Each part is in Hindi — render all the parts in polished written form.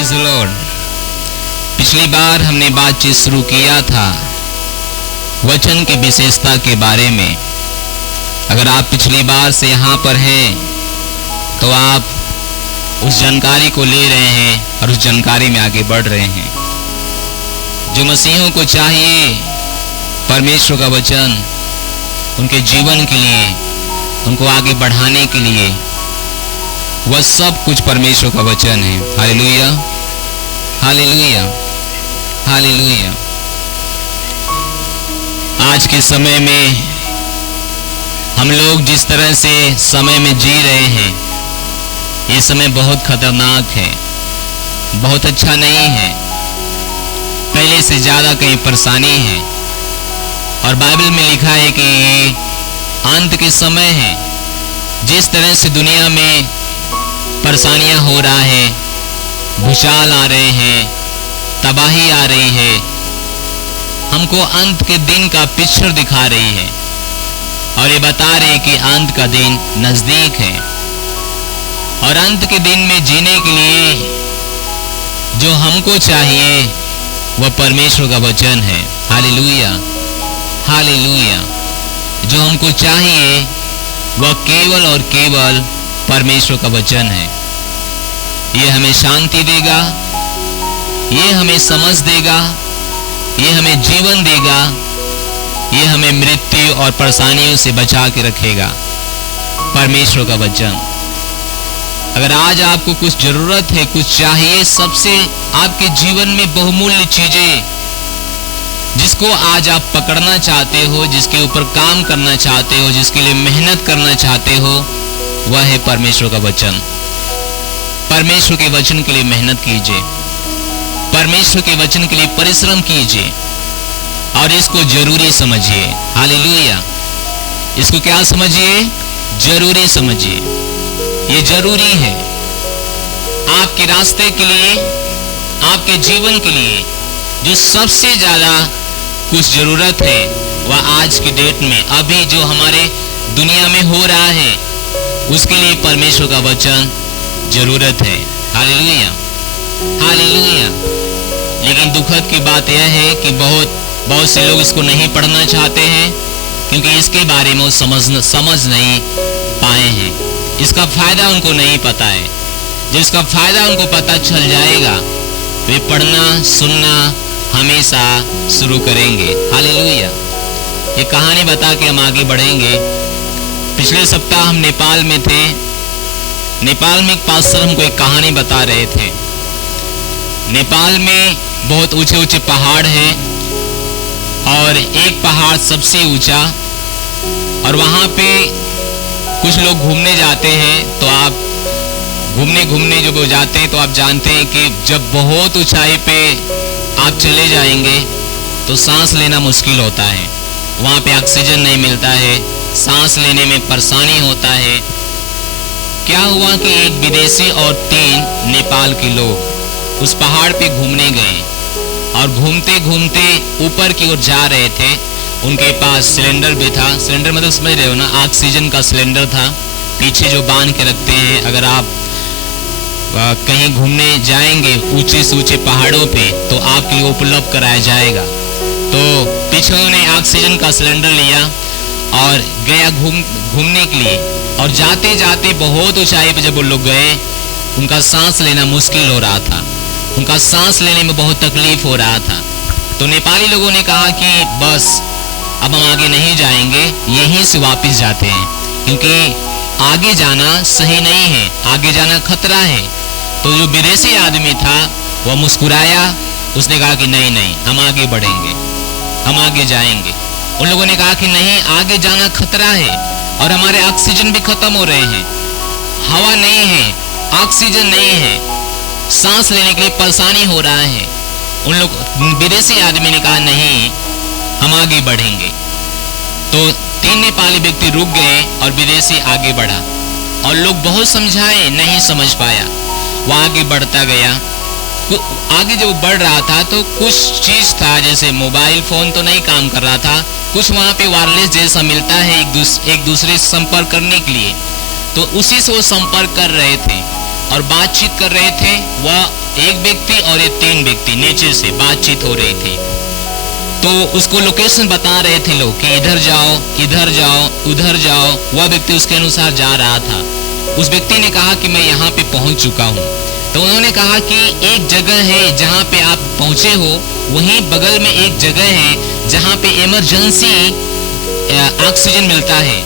Praise the Lord. पिछली बार हमने बातचीत शुरू किया था वचन की विशेषता के बारे में। अगर आप पिछली बार से यहाँ पर हैं तो आप उस जानकारी को ले रहे हैं और उस जानकारी में आगे बढ़ रहे हैं। जो मसीहों को चाहिए परमेश्वर का वचन उनके जीवन के लिए, उनको आगे बढ़ाने के लिए, वह सब कुछ परमेश्वर का वचन है। Hallelujah, hallelujah, hallelujah. आज के समय में हम लोग जिस तरह से समय में जी रहे हैं, ये समय बहुत खतरनाक है, बहुत अच्छा नहीं है। पहले से ज़्यादा कहीं परेशानी है और बाइबल में लिखा है कि ये अंत के समय है। जिस तरह से दुनिया में परेशानियां हो रहा है, भूचाल आ रहे हैं, तबाही आ रही है, हमको अंत के दिन का पिक्चर दिखा रही है और ये बता रहे कि अंत का दिन नजदीक है। और अंत के दिन में जीने के लिए जो हमको चाहिए वह परमेश्वर का वचन है। Hallelujah, hallelujah. जो हमको चाहिए वह केवल और केवल परमेश्वर का वचन है। ये हमें शांति देगा, ये हमें समझ देगा, ये हमें जीवन देगा, ये हमें मृत्यु और परेशानियों से बचा के रखेगा। परमेश्वर का वचन। अगर आज आपको कुछ जरूरत है, कुछ चाहिए, सबसे आपके जीवन में बहुमूल्य चीजें जिसको आज आप पकड़ना चाहते हो, जिसके ऊपर काम करना चाहते हो, जिसके लिए मेहनत करना चाहते हो, वह है परमेश्वर का वचन। परमेश्वर के वचन के लिए मेहनत कीजिए, परमेश्वर के वचन के लिए परिश्रम कीजिए और इसको जरूरी समझिए। हालेलुया। इसको क्या समझिए? जरूरी समझिए। ये जरूरी है आपके रास्ते के लिए, आपके जीवन के लिए। जो सबसे ज्यादा कुछ जरूरत है वह आज की डेट में, अभी जो हमारे दुनिया में हो रहा है, उसके लिए परमेश्वर का वचन जरूरत है। Hallelujah, hallelujah. लेकिन दुखद की बात यह है कि बहुत से लोग इसको नहीं पढ़ना चाहते हैं क्योंकि इसके बारे में वो समझ नहीं पाए हैं। इसका फायदा उनको नहीं पता है। जब इसका फायदा उनको पता चल जाएगा वे पढ़ना सुनना हमेशा शुरू करेंगे। हालेलुया। ये कहानी बता के हम आगे बढ़ेंगे। पिछले सप्ताह हम नेपाल में थे। नेपाल में एक पास्टर हमको एक कहानी बता रहे थे। नेपाल में बहुत ऊंचे ऊंचे पहाड़ हैं और एक पहाड़ सबसे ऊंचा, और वहाँ पे कुछ लोग घूमने जाते हैं। तो आप घूमने जब वो जाते हैं तो आप जानते हैं कि जब बहुत ऊंचाई पे आप चले जाएंगे तो सांस लेना मुश्किल होता है। वहाँ पे ऑक्सीजन नहीं मिलता है, सांस लेने में परेशानी होता है। क्या हुआ कि एक विदेशी और 3 नेपाल के लोग उस पहाड़ पे घूमने गए और घूमते घूमते ऊपर की ओर जा रहे थे। उनके पास सिलेंडर भी था। सिलेंडर मतलब समझ रहे हो ना, ऑक्सीजन का सिलेंडर था पीछे जो बांध के रखते हैं। अगर आप कहीं घूमने जाएंगे ऊंचे से ऊंचे पहाड़ों पे तो आपके लिए उपलब्ध कराया जाएगा। तो पीछे उन्होंने ऑक्सीजन का सिलेंडर लिया और गया घूमने के लिए। और जाते जाते बहुत ऊंचाई पे जब वो लोग गए, उनका सांस लेना मुश्किल हो रहा था, उनका सांस लेने में बहुत तकलीफ हो रहा था। तो नेपाली लोगों ने कहा कि बस अब हम आगे नहीं जाएंगे, यहीं से वापस जाते हैं, क्योंकि आगे जाना सही नहीं है, आगे जाना खतरा है। तो जो विदेशी आदमी था वह मुस्कुराया, उसने कहा कि नहीं नहीं, हम आगे बढ़ेंगे, हम आगे जाएंगे। उन लोगों ने कहा कि नहीं, आगे जाना खतरा है और हमारे ऑक्सीजन भी खत्म हो रहे हैं, हवा नहीं है, ऑक्सीजन नहीं है, सांस लेने के लिए परेशानी हो रहा है। उन लोग विदेशी आदमी ने कहा नहीं, हम आगे बढ़ेंगे। तो 3 नेपाली व्यक्ति रुक गए और विदेशी आगे बढ़ा और लोग बहुत समझाए, नहीं समझ पाया। वो आगे बढ़ता गया। आगे जब बढ़ रहा था तो कुछ चीज था, जैसे मोबाइल फोन तो नहीं काम कर रहा था, कुछ वहाँ पे वायरलेस जैसा मिलता है एक दूसरे से संपर्क करने के लिए। तो उसी से वो संपर्क कर रहे थे और बातचीत कर रहे थे। वह एक व्यक्ति और ये 3 व्यक्ति नीचे से बातचीत हो रही थी। तो उसको लोकेशन बता रहे थे लोग कि इधर जाओ, इधर जाओ, उधर जाओ। वह व्यक्ति उसके अनुसार जा रहा था। उस व्यक्ति ने कहा कि मैं यहाँ पे पहुंच चुका हूँ। तो उन्होंने कहा कि एक जगह है जहाँ पे आप पहुंचे हो, वहीं बगल में एक जगह है जहाँ पे इमरजेंसी ऑक्सीजन मिलता है,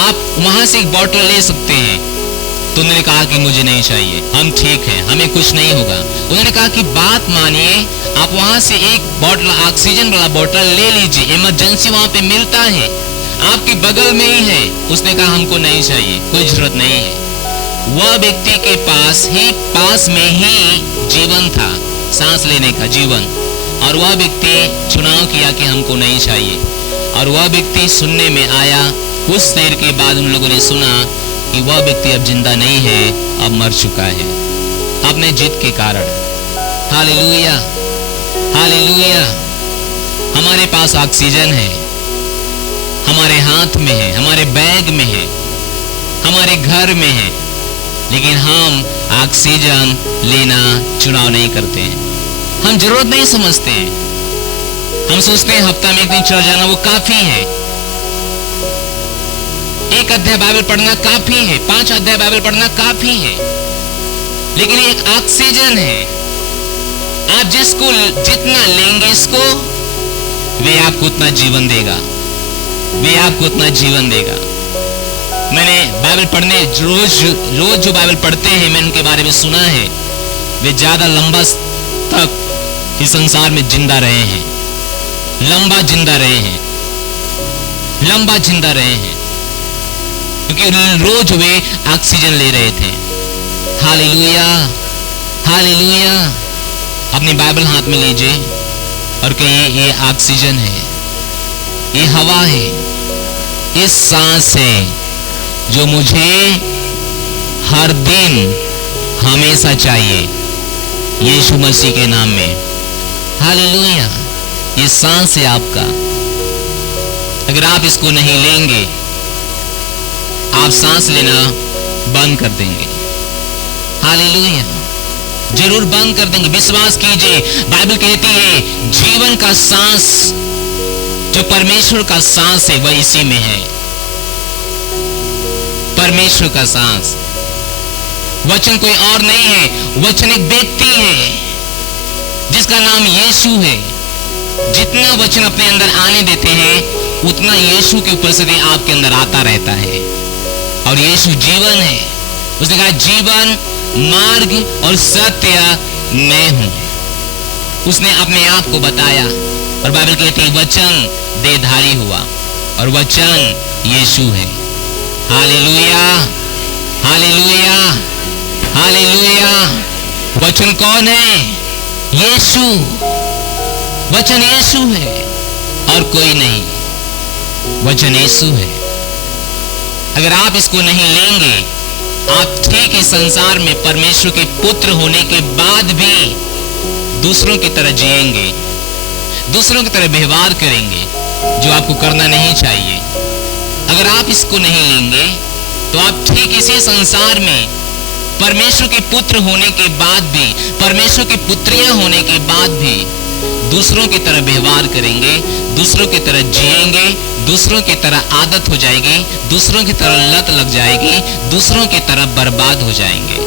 आप वहां से एक बॉटल ले सकते हैं। तो उन्होंने कहा कि मुझे नहीं चाहिए, हम ठीक हैं, हमें कुछ नहीं होगा। उन्होंने कहा कि बात मानिए, आप वहां से एक बॉटल ऑक्सीजन वाला बॉटल ले लीजिए, इमरजेंसी वहां पे मिलता है, आपके बगल में ही है। उसने कहा हमको नहीं चाहिए, कोई जरूरत नहीं है। वह व्यक्ति के पास में ही जीवन था, सांस लेने का जीवन, और वह व्यक्ति चुनाव किया कि हमको नहीं चाहिए। और वह व्यक्ति सुनने में आया। कुछ देर के बाद उन लोगों ने सुना कि वह व्यक्ति अब जिंदा नहीं है, अब मर चुका है अपने जिद के कारण। Hallelujah, hallelujah. हमारे पास ऑक्सीजन है, हमारे हाथ में है, हमारे बैग में है, हमारे घर में है, लेकिन हम ऑक्सीजन लेना चुनाव नहीं करते हैं। हम जरूरत नहीं समझते हैं। हम सोचते हैं हफ्ता में एक दिन चला जाना वो काफी है, एक अध्याय बाइबल पढ़ना काफी है, 5 अध्याय बाइबल पढ़ना काफी है। लेकिन एक ऑक्सीजन है, आप जिसको जितना लेंगे इसको, वे आपको उतना जीवन देगा, वे आपको उतना जीवन देगा। मैंने बाइबल पढ़ने रोज जो बाइबल पढ़ते हैं, मैंने उनके बारे में सुना है, वे ज्यादा लंबा तक इस संसार में जिंदा रहे हैं, लंबा जिंदा रहे हैं, लंबा जिंदा रहे हैं, क्योंकि रोज वे ऑक्सीजन ले रहे थे। Hallelujah, hallelujah. अपनी बाइबल हाथ में लीजिए और कहिए ये ऑक्सीजन है, ये हवा है, ये सांस है जो मुझे हर दिन हमेशा चाहिए, यीशु मसीह के नाम में। हालेलुया। ये सांस है आपका। अगर आप इसको नहीं लेंगे, आप सांस लेना बंद कर देंगे। हालेलुया, जरूर बंद कर देंगे। विश्वास कीजिए, बाइबल कहती है जीवन का सांस जो परमेश्वर का सांस है वह इसी में है। परमेश्वर का सांस, वचन कोई और नहीं है, वचन एक व्यक्ति है जिसका नाम यीशु है। जितना वचन अपने अंदर आने देते हैं, उतना यीशु की उपस्थिति आपके अंदर आता रहता है। और यीशु जीवन है। उसने कहा जीवन, मार्ग और सत्य मैं हूं। उसने अपने आप को बताया। और बाइबल कहती है वचन देहधारी हुआ, और वचन यीशु है। Hallelujah, hallelujah, hallelujah. वचन कौन है? यीशु। वचन यीशु है और कोई नहीं। वचन यीशु है। अगर आप इसको नहीं लेंगे, आप ठीक इस संसार में परमेश्वर के पुत्र होने के बाद भी दूसरों की तरह जिएंगे, दूसरों की तरह व्यवहार करेंगे, जो आपको करना नहीं चाहिए। अगर आप इसको नहीं लेंगे, तो आप ठीक इसी संसार में परमेश्वर के पुत्र होने के बाद भी, परमेश्वर की पुत्रियां होने के बाद भी दूसरों की तरह व्यवहार करेंगे, दूसरों की तरह जिएंगे, दूसरों की तरह आदत हो जाएगी, दूसरों की तरह लत लग जाएगी, दूसरों की तरह बर्बाद हो जाएंगे।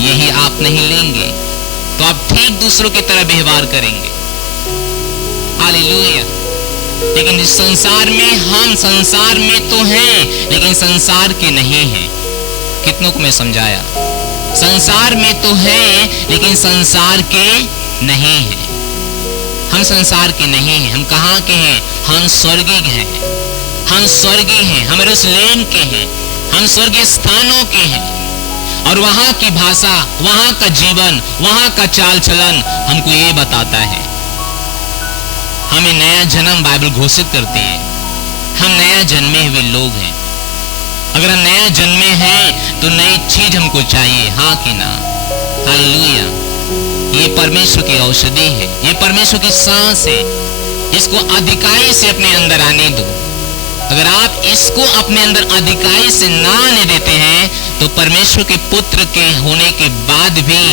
यही आप नहीं लेंगे तो आप ठीक दूसरों की तरह व्यवहार करेंगे। हालेलुया। लेकिन इस संसार में, हम संसार में तो हैं लेकिन संसार के नहीं हैं। कितनों को मैं समझाया? संसार में तो हैं लेकिन संसार के नहीं हैं। हम संसार के नहीं हैं। हम कहाँ के हैं? हम स्वर्गीय हैं। हम स्वर्गीय हैं, हम यरूशलेम के हैं, हम स्वर्गीय स्थानों के हैं। और वहां की भाषा, वहां का जीवन, वहां का चाल चलन हमको ये बताता है। हमें नया जन्म बाइबल घोषित करती है। हम नया जन्मे हुए लोग हैं। अगर हम नया जन्मे हैं तो नई चीज हमको चाहिए, हाँ कि ना? हालेलुया। ये परमेश्वर की औषधि है, ये परमेश्वर की सांस है। इसको अधिकाई से अपने अंदर आने दो। अगर आप इसको अपने अंदर अधिकाई से ना आने देते हैं, तो परमेश्वर के पुत्र के होने के बाद भी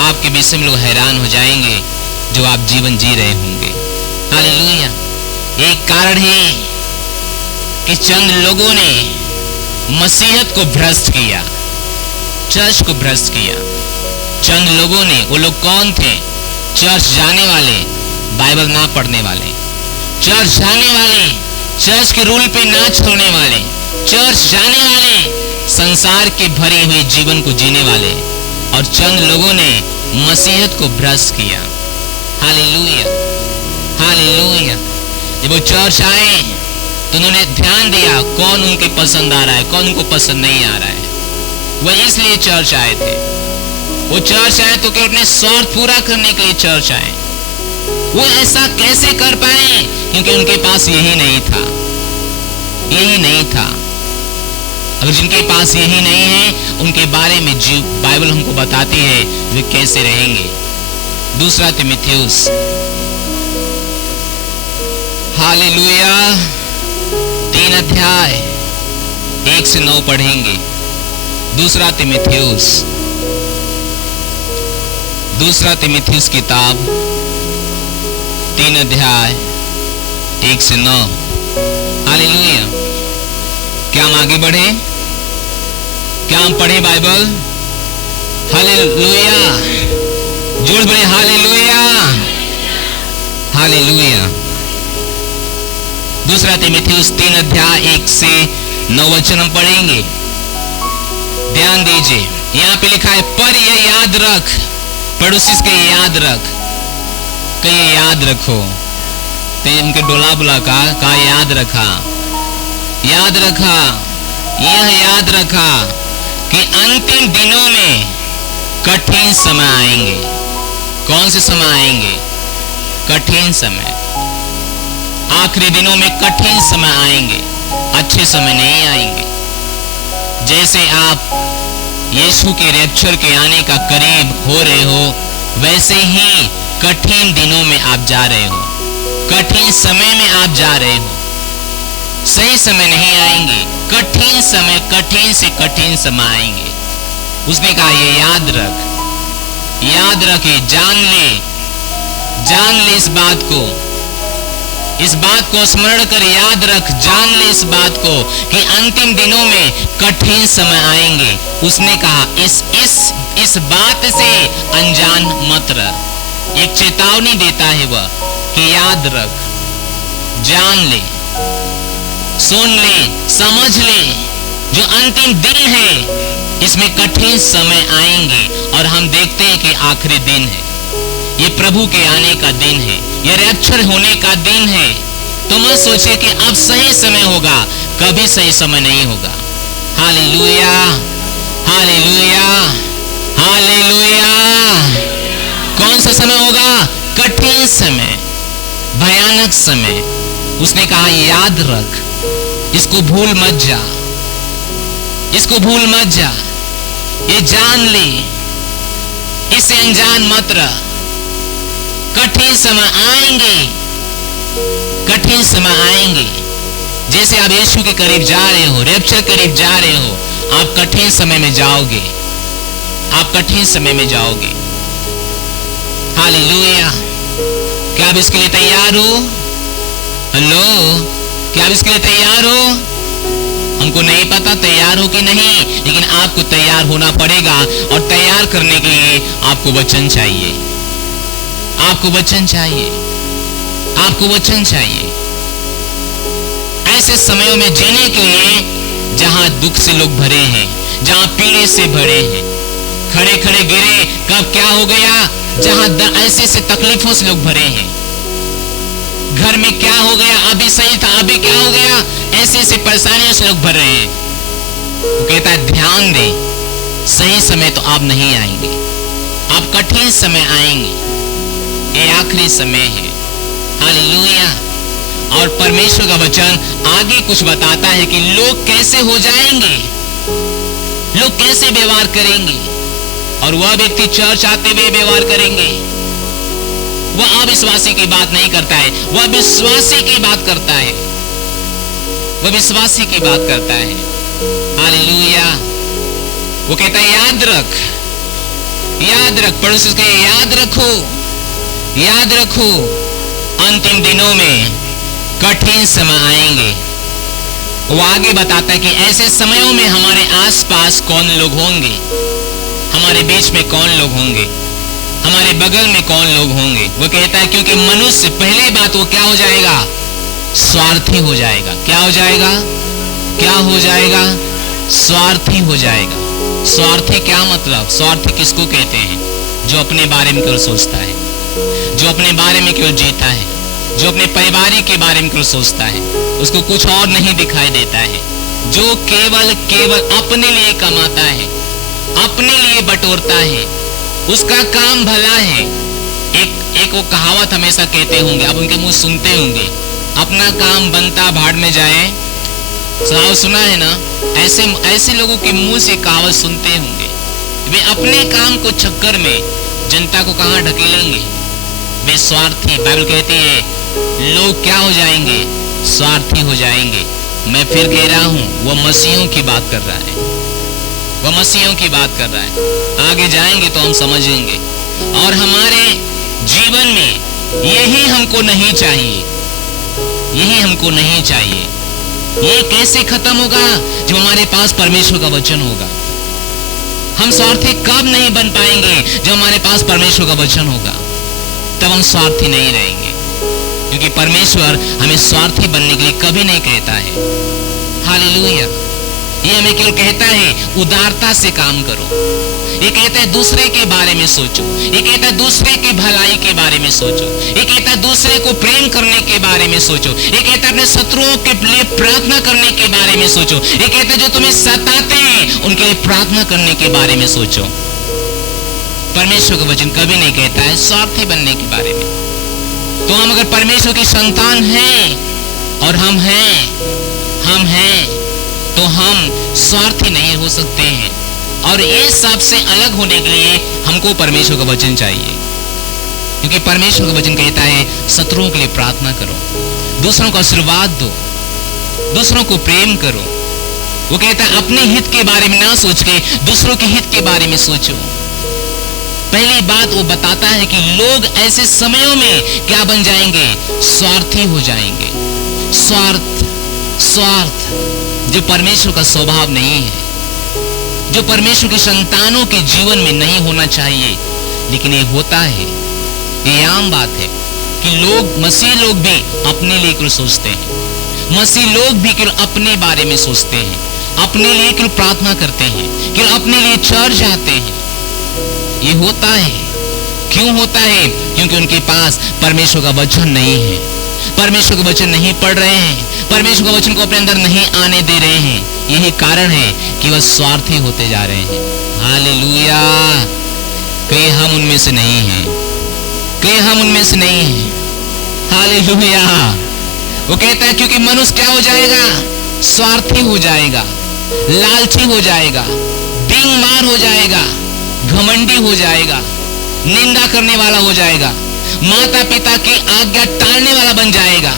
आपके विषय में लोग हैरान हो जाएंगे जो आप जीवन जी रहे होंगे। हालेलुया। एक कारण है कि चंद लोगों ने मसीहत को भ्रष्ट किया, चर्च को भ्रष्ट किया। चंद लोगों ने, वो लोग कौन थे? चर्च जाने वाले, बाइबल ना पढ़ने वाले, चर्च जाने वाले, चर्च के रूल पे ना छोड़ने वाले, चर्च जाने वाले, संसार के भरे हुए जीवन को जीने वाले। और चंद लोगों ने मसीहत को भ्रष्ट किया। Hallelujah, hallelujah. जब वो चर्च आए तो उन्होंने ध्यान दिया कौन उनके पसंद आ रहा है, कौन उनको पसंद नहीं आ रहा है। वह इसलिए चर्च आए थे। वो चर्च आए तो केवल अपने स्वार्थ पूरा करने के लिए चर्च आए। वो ऐसा कैसे कर पाए? क्योंकि उनके पास यही नहीं था, यही नहीं था। अगर जिनके पास यही नहीं है, उनके बारे में जो बाइबल हमको बताती है वे कैसे रहेंगे। दूसरा तीमुथियुस, हालेलुया, 3 अध्याय 1 से 9 पढ़ेंगे। दूसरा तीमुथियुस किताब 3 अध्याय 1 से 9। हालेलुया। क्या हम आगे बढ़े? क्या हम पढ़े बाइबल? हालेलुया, जोर बढ़े, हालेलुया, हालेलुया। दूसरा तीमुथियुस 3 अध्याय 1 से 9 वचन हम पढ़ेंगे। ध्यान दीजिए, यहाँ पे लिखा है, पर ये याद रख, पड़ोसी के याद रख, कहीं याद रखो। तो उनके डोला बुला का याद रखा, याद रखा, यह याद रखा कि अंतिम दिनों में कठिन समय आएंगे। कौन से समय आएंगे? कठिन समय। आखिरी दिनों में कठिन समय आएंगे, अच्छे समय नहीं आएंगे। जैसे आप यीशु के रैप्चर के आने का करीब हो रहे हो, वैसे ही कठिन दिनों में आप जा रहे हो, कठिन समय में आप जा रहे हो। सही समय नहीं आएंगे, कठिन समय, कठिन से कठिन समय आएंगे। उसने कहा ये याद रख, याद रखे, जान ले, जान ले इस बात को, इस बात को स्मरण कर, याद रख, जान ले इस बात को कि अंतिम दिनों में कठिन समय आएंगे। उसने कहा इस बात से अनजान मत रह। एक चेतावनी देता है वह कि याद रख, जान ले, सुन ले, समझ ले, जो अंतिम दिन है इसमें कठिन समय आएंगे। और हम देखते हैं कि आखिरी दिन है, ये प्रभु के आने का दिन है, ये रैप्चर होने का दिन है। तो मत सोचे कि अब सही समय होगा, कभी सही समय नहीं होगा। Hallelujah, hallelujah, hallelujah. कौन सा समय होगा? कठिन समय, भयानक समय। उसने कहा याद रख, इसको भूल मत जा, इसको भूल मत जा, ये जान ले, इसे अनजान मत रह। कठिन समय आएंगे, कठिन समय आएंगे। जैसे आप यीशु के करीब जा रहे हो, रैप्चर करीब जा रहे हो, आप कठिन समय में जाओगे, आप कठिन समय में जाओगे। हालेलुया। क्या आप इसके लिए तैयार हो? हेलो, क्या आप इसके लिए तैयार हो? हमको नहीं पता तैयार हो कि नहीं, लेकिन आपको तैयार होना पड़ेगा। और तैयार करने के लिए आपको वचन चाहिए, आपको वचन चाहिए, आपको वचन चाहिए। ऐसे समयों में जीने के लिए जहां दुख से लोग भरे हैं, जहां पीड़े से भरे हैं, खड़े खड़े गिरे, कब क्या हो गया, जहां ऐसे से तकलीफों से लोग भरे हैं। घर में क्या हो गया, अभी सही था, अभी क्या हो गया, ऐसे ऐसे परेशानियों से लोग भर रहे हैं। वो कहता है ध्यान दे, सही समय तो आप नहीं आएंगे, आप कठिन समय आएंगे, ये आखिरी समय है। हालेलुया। और परमेश्वर का वचन आगे कुछ बताता है कि लोग कैसे हो जाएंगे, लोग कैसे व्यवहार करेंगे। और वह व्यक्ति चर्च आते हुए व्यवहार करेंगे, वह अविश्वासी की बात नहीं करता है, वह विश्वासी की बात करता है, वह विश्वासी की बात करता है। हालेलुया। वो कहता है याद रख, याद रख, पड़ोसी के याद रखो, याद रखो, अंतिम दिनों में कठिन समय आएंगे। वो आगे बताता है कि ऐसे समयों में हमारे आसपास कौन लोग होंगे, हमारे बीच में कौन लोग होंगे, हमारे बगल में कौन लोग होंगे। वो कहता है क्योंकि मनुष्य, पहली बात वो क्या हो जाएगा, स्वार्थी हो जाएगा। क्या हो जाएगा, क्या हो जाएगा, स्वार्थी हो जाएगा। स्वार्थी क्या मतलब, स्वार्थी किसको कहते हैं, जो अपने बारे में केवल सोचता है, जो अपने बारे में केवल जीता है, जो अपने परिवार के बारे में केवल सोचता है, उसको कुछ और नहीं दिखाई देता है, जो केवल केवल अपने लिए कमाता है, अपने लिए बटोरता है, उसका काम भला है। एक वो कहावत हमेशा कहते होंगे, अब उनके मुंह सुनते होंगे, अपना काम बनता भाड़ में जाए। सुना है ना, ऐसे लोगों के मुंह से कहावत सुनते होंगे। वे अपने काम को चक्कर में जनता को कहां ढकेलेंगे, वे स्वार्थी। बाइबल कहती है लोग क्या हो जाएंगे, स्वार्थी हो जाएंगे। मैं फिर कह रहा हूं, वो मसीहों की बात कर रहा है, वो मसीहों की बात कर रहा है। आगे जाएंगे तो हम समझेंगे। और हमारे जीवन में यही हमको नहीं चाहिए, यही हमको नहीं चाहिए। ये कैसे खत्म होगा, जब हमारे पास परमेश्वर का वचन होगा। हम स्वार्थी कब नहीं बन पाएंगे, जब हमारे पास परमेश्वर का वचन होगा, तब हम स्वार्थी नहीं रहेंगे। क्योंकि परमेश्वर हमें स्वार्थी बनने के लिए कभी नहीं कहता है। हालेलुया। ये हमें केवल कहता है उदारता से काम करो। ये कहता है दूसरे के बारे में सोचो, ये कहता है दूसरे की भलाई के बारे में सोचो, ये कहता है दूसरे को प्रेम करने के बारे में सोचो, ये कहता है अपने शत्रुओं के लिए प्रार्थना करने के बारे में सोचो, ये कहता है जो तुम्हें सताते हैं उनके लिए प्रार्थना करने के बारे में सोचो। परमेश्वर का वचन कभी नहीं कहता है स्वार्थी बनने के बारे में। तो हम अगर परमेश्वर की संतान हैं और हम हैं तो हम स्वार्थी नहीं हो सकते हैं। और ये सबसे अलग होने के लिए हमको परमेश्वर का वचन चाहिए। क्योंकि परमेश्वर का वचन कहता है शत्रुओं के लिए प्रार्थना करो, दूसरों को आशीर्वाद दो, दूसरों को प्रेम करो। वो कहता है अपने हित के बारे में ना सोच के दूसरों के हित के बारे में सोचो। पहली बात वो बताता है कि लोग ऐसे समयों में क्या बन जाएंगे, स्वार्थी हो जाएंगे। स्वार्थ जो परमेश्वर का स्वभाव नहीं है, जो परमेश्वर की संतानों के जीवन में नहीं होना चाहिए, लेकिन ये होता है। ये आम बात है कि मसीह लोग भी अपने लिए केवल सोचते हैं, मसीह लोग भी केवल अपने बारे में सोचते हैं, अपने लिए केवल प्रार्थना करते हैं, केवल अपने लिए चर्च जाते हैं। ये होता है। क्यों होता है? क्योंकि उनके पास परमेश्वर का वचन नहीं है, परमेश्वर का वचन नहीं पढ़ रहे हैं, परमेश्वर का वचन को अपने अंदर नहीं आने दे रहे हैं। यही कारण है कि वह स्वार्थी होते जा रहे हैं। हालेलुया। कहीं हम उनमें से नहीं हैं, कहीं हम उनमें से नहीं हैं। हालेलुया। वो कहता है क्योंकि मनुष्य क्या हो जाएगा, स्वार्थी हो जाएगा, लालची हो जाएगा, बेईमान हो जाएगा, घमंडी हो जाएगा, निंदा करने वाला हो जाएगा, माता पिता की आज्ञा टालने वाला बन जाएगा।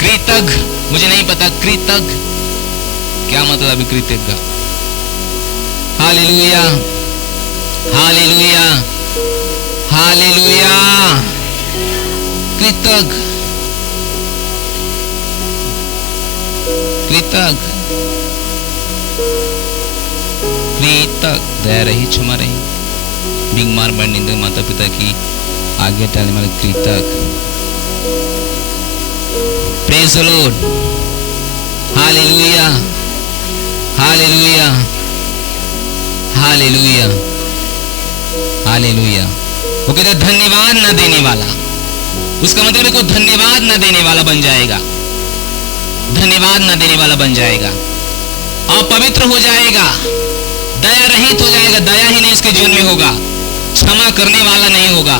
कृतज्ञ, मुझे नहीं पता कृतज्ञ क्या मतलब है कृतज्ञ का। Hallelujah, hallelujah, hallelujah. कृतज्ञ, कृतज्ञ, कृतज्ञ, दया रही, क्षमा रही, बीमार बनने माता पिता की आज्ञा टालने वाले कृतज्ञ। Praise the lord. Hallelujah, hallelujah, hallelujah, hallelujah. वो कहते धन्यवाद न देने वाला, उसका मतलब है कोई धन्यवाद न देने वाला बन जाएगा, धन्यवाद न देने वाला बन जाएगा, अपवित्र हो जाएगा, दया रहित हो जाएगा। दया ही नहीं इसके जीवन में होगा, क्षमा करने वाला नहीं होगा,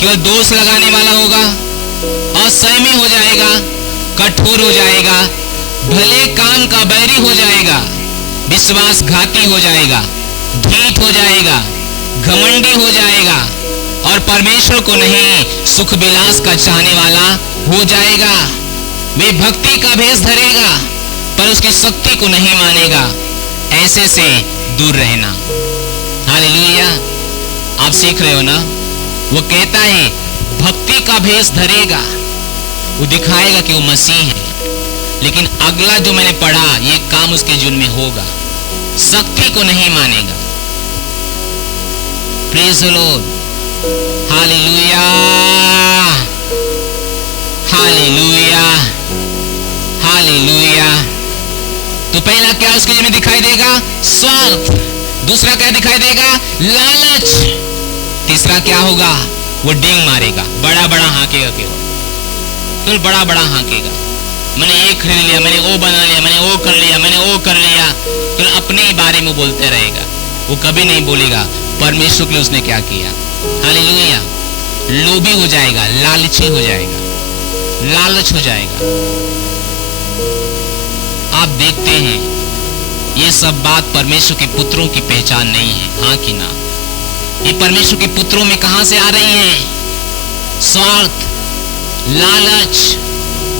केवल दोष लगाने वाला होगा, असहमी हो जाएगा, कठोर हो जाएगा, भले काम का बैरी हो जाएगा, विश्वासघाती हो जाएगा, ढीठ हो जाएगा, घमंडी हो जाएगा और परमेश्वर को नहीं सुख विलास का चाहने वाला हो जाएगा। वे भक्ति का भेष धरेगा पर उसकी शक्ति को नहीं मानेगा। ऐसे से दूर रहना। हालेलुया। आप सीख रहे हो ना? वो कहता है भक्ति का भेष धरेगा, वो दिखाएगा कि वो मसीह है, लेकिन अगला जो मैंने पढ़ा ये काम उसके जीवन में होगा, शक्ति को नहीं मानेगा। Praise the lord, hallelujah, hallelujah, hallelujah. तो पहला क्या उसके जीवन में दिखाई देगा? स्वार्थ। दूसरा क्या दिखाई देगा? लालच। तीसरा क्या होगा? वो डींग मारेगा, बड़ा बड़ा हांकेगा, केवल बड़ा बड़ा हांकेगा। मैंने ये खरीद लिया, मैंने वो बना लिया, मैंने वो कर लिया, मैंने वो कर लिया, तो अपने ही बारे में बोलते रहेगा। वो कभी नहीं बोलेगा परमेश्वर के लिए उसने क्या किया। हालेलुया। लोभी हो जाएगा, लालची हो जाएगा, लालच हो जाएगा। आप देखते हैं ये सब बात परमेश्वर के पुत्रों की पहचान नहीं है, हाँ कि ना? ये परमेश्वर के पुत्रों में कहां से आ रही है? स्वार्थ, लालच,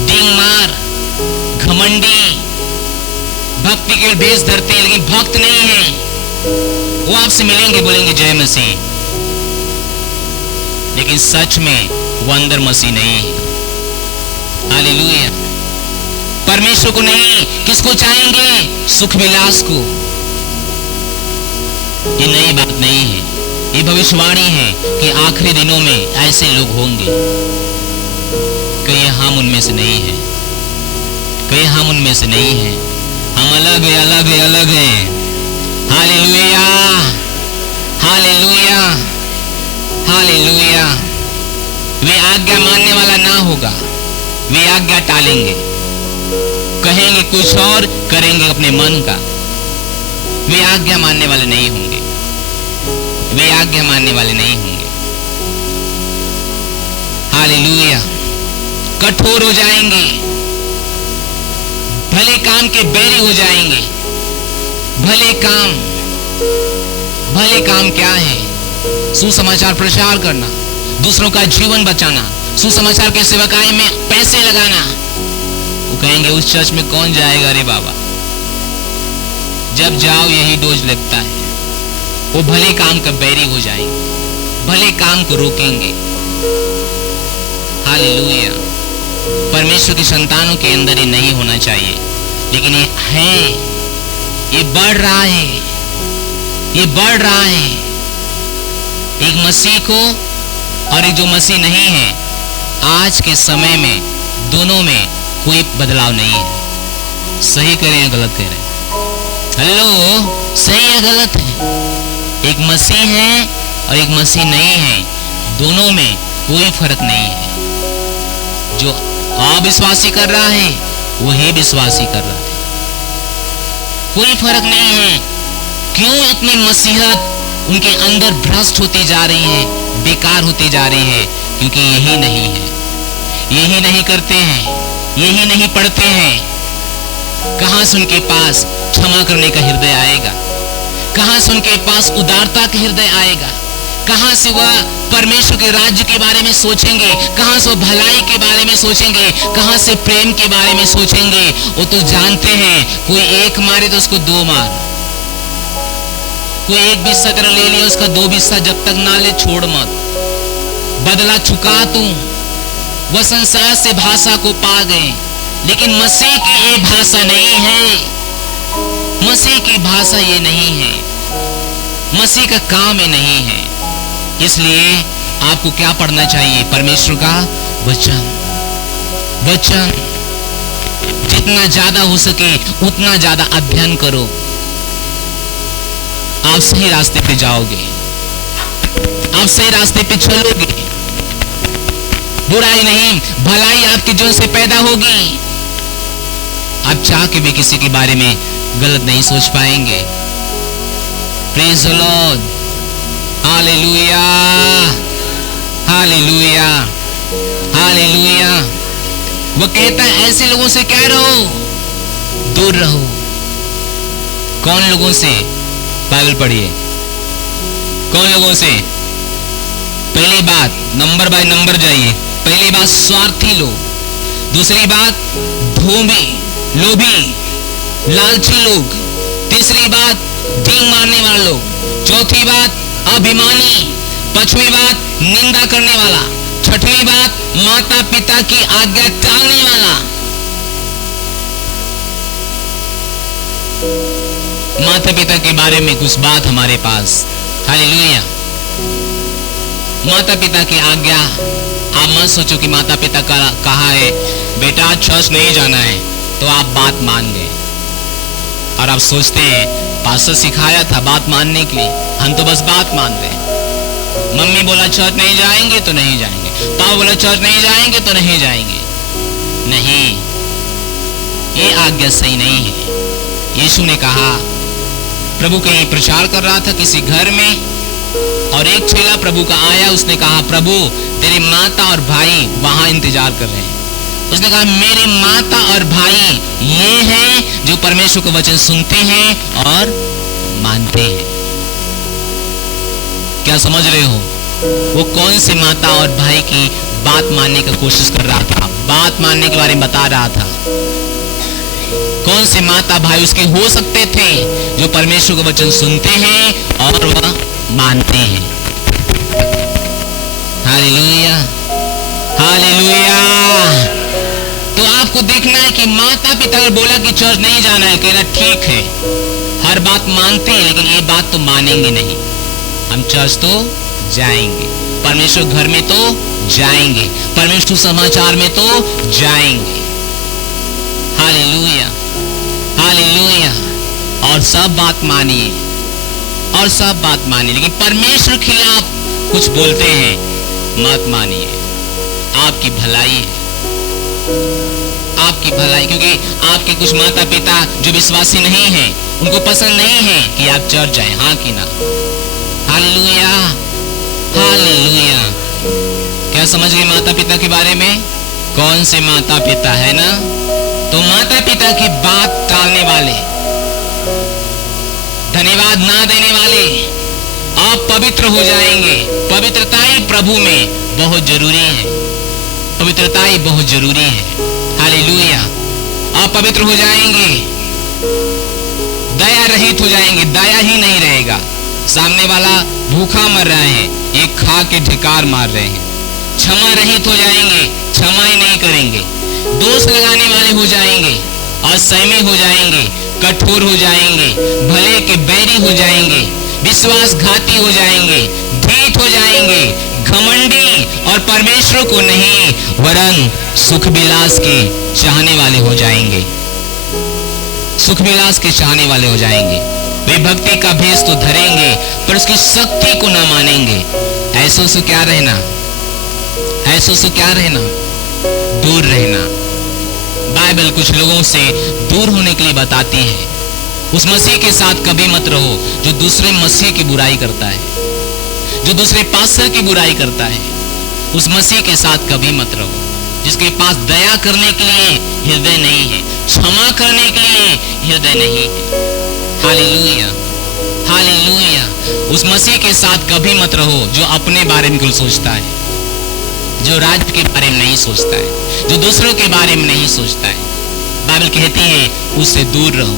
डींगमार, घमंडी, भक्ति के भेष धरते हैं लेकिन भक्त नहीं है। वो आपसे मिलेंगे, बोलेंगे जय मसीह, लेकिन सच में वो अंदर मसीह नहीं है। हालेलुया। परमेश्वर को नहीं, किसको चाहेंगे? सुख विलास को। ये नई बात नहीं है, ये भविष्यवाणी है कि आखिरी दिनों में ऐसे लोग होंगे। कहीं हम उनमें से नहीं है, कहीं हम उनमें से नहीं है। हम अलग है, अलग है, अलग है। Hallelujah, hallelujah, hallelujah. वे आज्ञा मानने वाला ना होगा, वे आज्ञा टालेंगे, कहेंगे कुछ और, करेंगे अपने मन का। वे आज्ञा मानने वाले नहीं होंगे, वे आज्ञा मानने वाले नहीं होंगे। हालेलुया। कठोर हो जाएंगे, भले काम के बैरी हो जाएंगे। भले काम क्या है? सुसमाचार प्रचार करना, दूसरों का जीवन बचाना, सुसमाचार के सेवकाई में पैसे लगाना। वो कहेंगे उस चर्च में कौन जाएगा रे बाबा, जब जाओ यही डोज लगता है। वो भले काम का बैरी हो जाएंगे, भले काम को रोकेंगे। हालेलुया। परमेश्वर की संतानों के अंदर ये नहीं होना चाहिए, लेकिन ये है, ये बढ़ रहा है, ये बढ़ रहा है। एक मसीह को और एक जो मसीह नहीं है, आज के समय में दोनों में कोई बदलाव नहीं है। सही करें या गलत करें? हेलो, सही या गलत है? एक मसीह है और एक मसीह नहीं है, दोनों में कोई फर्क नहीं है। जो अविश्वासी कर रहा है वही विश्वासी कर रहा है, कोई फर्क नहीं है। क्यों इतनी मसीहत उनके अंदर भ्रष्ट होती जा रही है, बेकार होती जा रही है? क्योंकि यही नहीं है, यही नहीं करते हैं, यही नहीं पढ़ते हैं। कहां से उनके पास क्षमा करने का हृदय आएगा? कहां से उनके पास उदारता का हृदय आएगा? कहां से वह परमेश्वर के राज्य के बारे में सोचेंगे? कहां से भलाई के बारे में सोचेंगे? कहां से प्रेम के बारे में सोचेंगे? वो तो जानते हैं कोई एक मारे तो उसको दो मार, कोई एक बिस्सा तेरा ले लिया उसका दो बिस्सा जब तक ना ले छोड़ मत, बदला चुका तू। वह संसार से भाषा को पा गए, लेकिन मसीह की ये भाषा नहीं है। मसीह की भाषा ये नहीं है, मसीह का काम ये नहीं है। इसलिए आपको क्या पढ़ना चाहिए? परमेश्वर का वचन। वचन जितना ज्यादा हो सके उतना ज्यादा अध्ययन करो, आप सही रास्ते पे जाओगे, आप सही रास्ते पे चलोगे। बुराई नहीं, भलाई आपके जीवन से पैदा होगी। आप चाह के भी किसी के बारे में गलत नहीं सोच पाएंगे। Praise the lord, hallelujah, hallelujah, hallelujah. वो कहता है ऐसे लोगों से क्या रहो? दूर रहो। कौन लोगों से? बाइबल पढ़िए। कौन लोगों से? पहली बात, नंबर बाय नंबर जाइए। पहली बात स्वार्थी लोग, दूसरी बात धूमी, लोभी, लालची लोग, तीसरी बात डींग मारने वाले लोग, चौथी बात अभिमानी, पांचवी बात, निंदा करने वाला। छठवीं बात, माता पिता की आज्ञा टालने वाला। माता पिता के बारे में कुछ बात हमारे पास। हालेलुया। माता पिता की आज्ञा, आप मत सोचो कि माता पिता का कहा है बेटा चर्च नहीं जाना है तो आप बात मान गए, और आप सोचते हैं पास्टर सिखाया था बात मानने के लिए, हम तो बस बात मान रहे हैं। मम्मी बोला चर्च नहीं जाएंगे तो नहीं जाएंगे, पापा बोला चर्च नहीं जाएंगे तो नहीं जाएंगे। नहीं, ये आज्ञा सही नहीं है। यीशु ने कहा, प्रभु कहीं प्रचार कर रहा था किसी घर में, और एक चेला प्रभु का आया, उसने कहा प्रभु तेरी माता और भाई वहां इंतजार कर रहे हैं। उसने कहा मेरे माता और भाई ये हैं जो परमेश्वर का वचन सुनते हैं और मानते हैं। क्या समझ रहे हो? वो कौन सी माता और भाई की बात मानने की कोशिश कर रहा था, बात मानने के बारे में बता रहा था। कौन से माता भाई उसके हो सकते थे जो परमेश्वर का वचन सुनते हैं और वह मानते हैं। Hallelujah, hallelujah. तो आपको देखना है कि माता पिता अगर बोला कि चर्च नहीं जाना है, कहना ठीक है, हर बात मानते हैं लेकिन ये बात तो मानेंगे नहीं। हम चर्च तो जाएंगे, परमेश्वर घर में तो जाएंगे, परमेश्वर समाचार में तो जाएंगे। Hallelujah, hallelujah. और सब बात मानिए, और सब बात मानिए, लेकिन परमेश्वर के खिलाफ कुछ बोलते हैं मत मानिए। आपकी भलाई है, आपकी भलाई, क्योंकि आपके कुछ माता पिता जो विश्वासी नहीं हैं, उनको पसंद नहीं है कि आप चर्च जाएं, हाँ कि ना? Hallelujah, hallelujah. क्या समझ गए माता पिता के बारे में? कौन से माता पिता है ना? तो माता पिता की बात टालने वाले, धन्यवाद ना देने वाले आप पवित्र हो जाएंगे। पवित्रता ही प्रभु में बहुत जरूरी है, पवित्रता ही बहुत जरूरी है। हालेलुया। आप पवित्र हो जाएंगे, दया रहित हो जाएंगे, दया ही नहीं रहेगा। सामने वाला भूखा मर रहा है, ये खा के धिकार मार रहे हैं। क्षमा रहित हो जाएंगे, क्षमा ही नहीं करेंगे। दोष लगाने वाले हो जाएंगे, असहमी हो जाएंगे, कठोर हो जाएंगे, भले के बैरी हो जाएंगे, विश्वासघाती हो जाएंगे, ढीठ हो जाएंगे, घमंडी और परमेश्वर को नहीं वरन सुख विलास के चाहने वाले हो जाएंगे। सुख विलास के चाहने वाले हो जाएंगे। वे भक्ति का भेष तो धरेंगे पर उसकी शक्ति को ना मानेंगे। ऐसों से क्या रहना, ऐसों से क्या रहना, दूर रहना। बाइबल कुछ लोगों से दूर होने के लिए बताती है। उस मसीह के साथ कभी मत रहो जो दूसरे मसीह की बुराई करता है, जो दूसरे पास्टर की बुराई करता है। उस मसीह के साथ कभी मत रहो जिसके पास दया करने के लिए हृदय नहीं है, क्षमा करने के लिए हृदय नहीं है। Hallelujah, hallelujah. उस मसीह के साथ कभी मत रहो जो अपने बारे में कुछ सोचता है, जो राज्य के बारे में नहीं सोचता है, जो दूसरों के बारे में नहीं सोचता है। बाइबल कहती है उससे दूर रहो।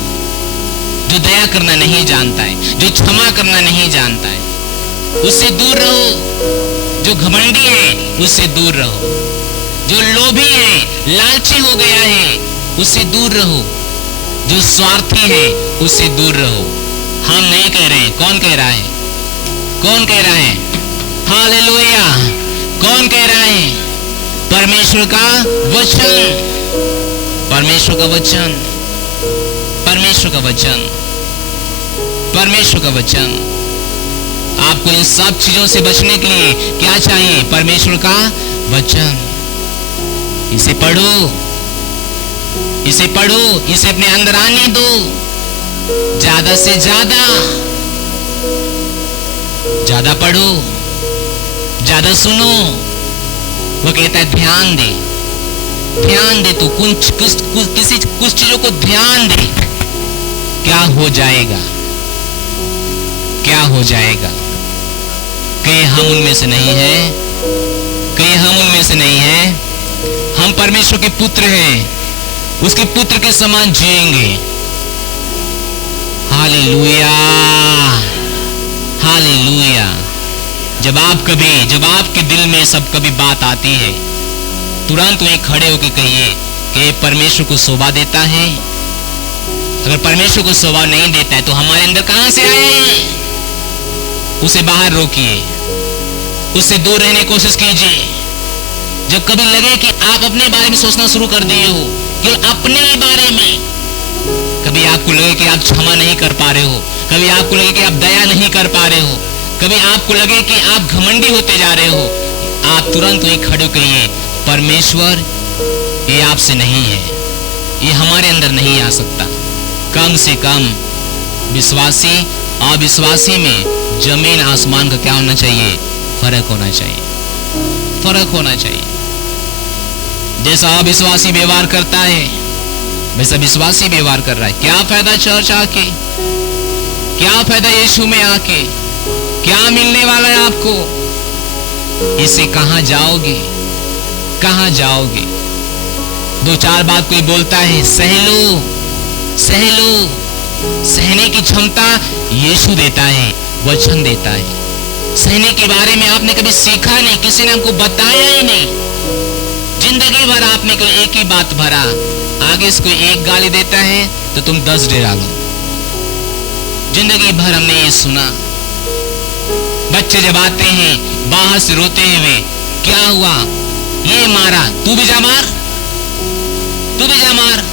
जो दया करना नहीं जानता है, जो क्षमा करना नहीं जानता है, उससे दूर रहो। जो घमंडी है उससे दूर रहो। जो लोभी है, लालची हो गया है, उससे दूर रहो। जो स्वार्थी है उससे दूर रहो। हम नहीं कह रहे हैं, कौन कह रहा है? कौन कह रहा है? हालेलुया। कौन कह रहा है? परमेश्वर का वचन, परमेश्वर का वचन, परमेश्वर का वचन, परमेश्वर का वचन। आपको इन सब चीजों से बचने के लिए क्या चाहिए? परमेश्वर का वचन। इसे पढ़ो, इसे पढ़ो, इसे अपने अंदर आने दो, ज्यादा से ज्यादा, ज्यादा पढ़ो, ज्यादा सुनो। वो कहता है ध्यान दे, ध्यान दे। तो कुछ चीजों को ध्यान दे। क्या हो जाएगा, क्या हो जाएगा? कहीं हम उनमें से नहीं है, कहीं हम उनमें से नहीं है। हम परमेश्वर के पुत्र हैं, उसके पुत्र के समान जिएंगे। हालेलुया, हालेलुया, जब आपके दिल में सब कभी बात आती है, तुरंत वहीं खड़े होकर कहिए कि परमेश्वर को शोभा देता है। अगर परमेश्वर को शोभा नहीं देता है तो हमारे अंदर कहां से आए? उसे बाहर रोकिए, उससे दूर रहने की कोशिश कीजिए। जब कभी लगे कि आप अपने बारे में सोचना शुरू कर दिए हो, केवल अपने ही बारे में, कभी आपको लगे कि आप क्षमा नहीं कर पा रहे हो, कभी आपको लगे कि आप दया नहीं कर पा रहे हो, कभी आपको लगे कि आप घमंडी होते जा रहे हो, आप तुरंत वहीं खड़े करिए, परमेश्वर ये आपसे नहीं है, ये हमारे अंदर नहीं आ सकता। कम से कम विश्वासी और अविश्वासी में जमीन आसमान का क्या होना चाहिए? फर्क होना चाहिए, फर्क होना चाहिए। जैसा अविश्वासी व्यवहार करता है वैसा विश्वासी व्यवहार कर रहा है। क्या फायदा चर्च आके, क्या फायदा यीशु में आके, क्या मिलने वाला है आपको? इससे कहां जाओगे, कहां जाओगे? दो चार बात कोई बोलता है, सह लो, सह लो। सहने की क्षमता यीशु देता है, वचन देता है। सहने के बारे में आपने कभी सीखा नहीं, किसी ने हमको बताया ही नहीं। जिंदगी भर आपने कोई एक ही बात भरा, आगे इसको एक गाली देता है तो तुम 10 डेरा लो। जिंदगी भर हमने ये सुना। बच्चे जब आते हैं बाहर से रोते हुए, क्या हुआ? ये मारा, तू भी जा मार, तू भी जा मार।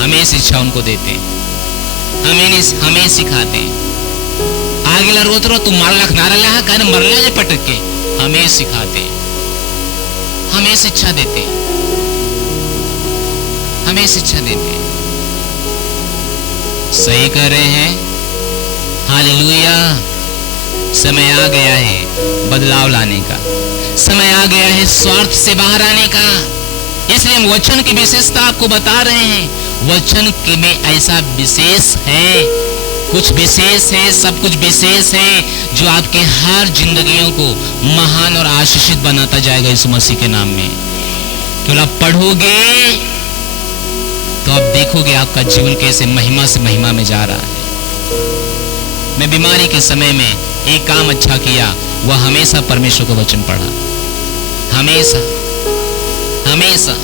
हमें शिक्षा उनको देते हैं, हमें सिखाते हैं। आगे ला रोत रो, तू मार लख नारा ला कहना मरला जे पटक के, हमें सिखाते हैं, हमें शिक्षा देते हैं, हमें शिक्षा देते हैं। सही कर रहे हैं, हालेलुया। समय आ गया है बदलाव लाने का, समय आ गया है स्वार्थ से बाहर आने का। इसलिए हम वचन की विशेषता आपको बता रहे हैं। वचन के में ऐसा विशेष है, कुछ विशेष है, सब कुछ विशेष है, जो आपके हर जिंदगियों को महान और आशीषित बनाता जाएगा यीशु मसीह के नाम में। केवल आप पढ़ोगे तो आप देखोगे आपका जीवन कैसे महिमा से महिमा में जा रहा है। मैं बीमारी के समय में एक काम अच्छा किया, वह हमेशा परमेश्वर का वचन पढ़ा। हमेशा हमेशा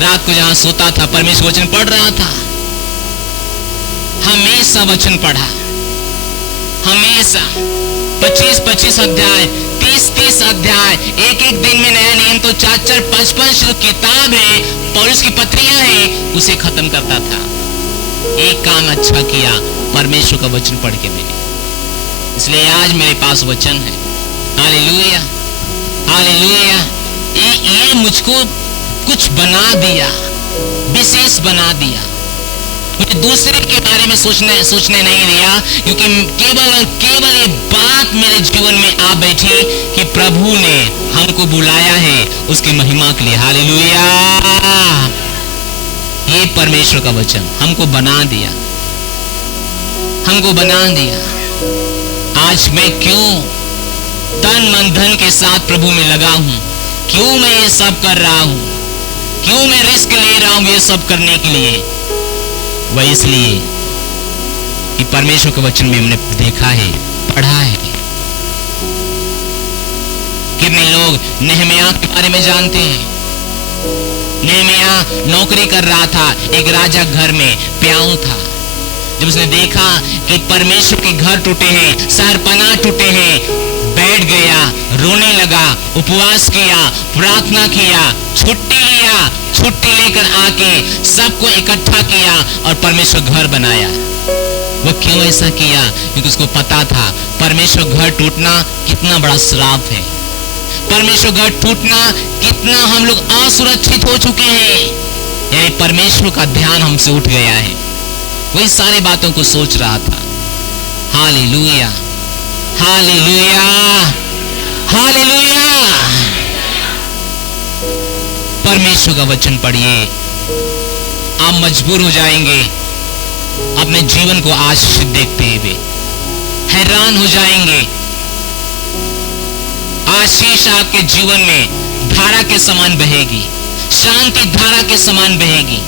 रात को जहां सोता था परमेश्वर वचन पढ़ रहा था। हमेशा वचन पढ़ा, हमेशा 25-25 अध्याय, 30-30 अध्याय, एक दिन में नया नियम तो 4-4, 5-5 जो किताब है, पौलुस की पत्रियां हैं, उसे खत्म करता था। एक काम अच्छा किया, परमेश्वर का वचन पढ़ के मैंने, इसलिए आज मेरे पास वचन है। Hallelujah, hallelujah. ये मुझको कुछ बना दिया, विशेष बना दिया। मुझे दूसरे के बारे में सोचने नहीं दिया, क्योंकि केवल ये बात मेरे जीवन में आ बैठी कि प्रभु ने हमको बुलाया है उसकी महिमा के लिए। हालेलुया। ये परमेश्वर का वचन हमको बना दिया, हमको बना दिया। आज मैं क्यों तन मन धन के साथ प्रभु में लगा हूं, क्यों मैं ये सब कर रहा हूं, क्यों मैं रिस्क ले रहा हूं ये सब करने के लिए? वह इसलिए कि परमेश्वर के वचन में हमने देखा है, पढ़ा है। कितने लोग नेहमिया के बारे में जानते हैं? नेहमिया नौकरी कर रहा था, एक राजा घर में प्याऊ था। जब उसने देखा कि परमेश्वर के घर टूटे हैं, शहरपनाह टूटे हैं, बैठ गया, रोने लगा, उपवास किया, प्रार्थना किया, छुट्टी लिया, छुट्टी लेकर आके सबको इकट्ठा किया और परमेश्वर घर बनाया। वो क्यों ऐसा किया? क्योंकि उसको पता था परमेश्वर घर टूटना कितना बड़ा श्राप है, परमेश्वर घर टूटना कितना हम लोग असुरक्षित हो चुके हैं, यानी परमेश्वर का ध्यान हमसे उठ गया है। वही सारी बातों को सोच रहा था। Hallelujah, hallelujah, hallelujah. परमेश्वर का वचन पढ़िए, आप मजबूर हो जाएंगे अपने जीवन को आशीषित देखते हुए, हैरान हो जाएंगे। आशीष आपके जीवन में धारा के समान बहेगी, शांति धारा के समान बहेगी।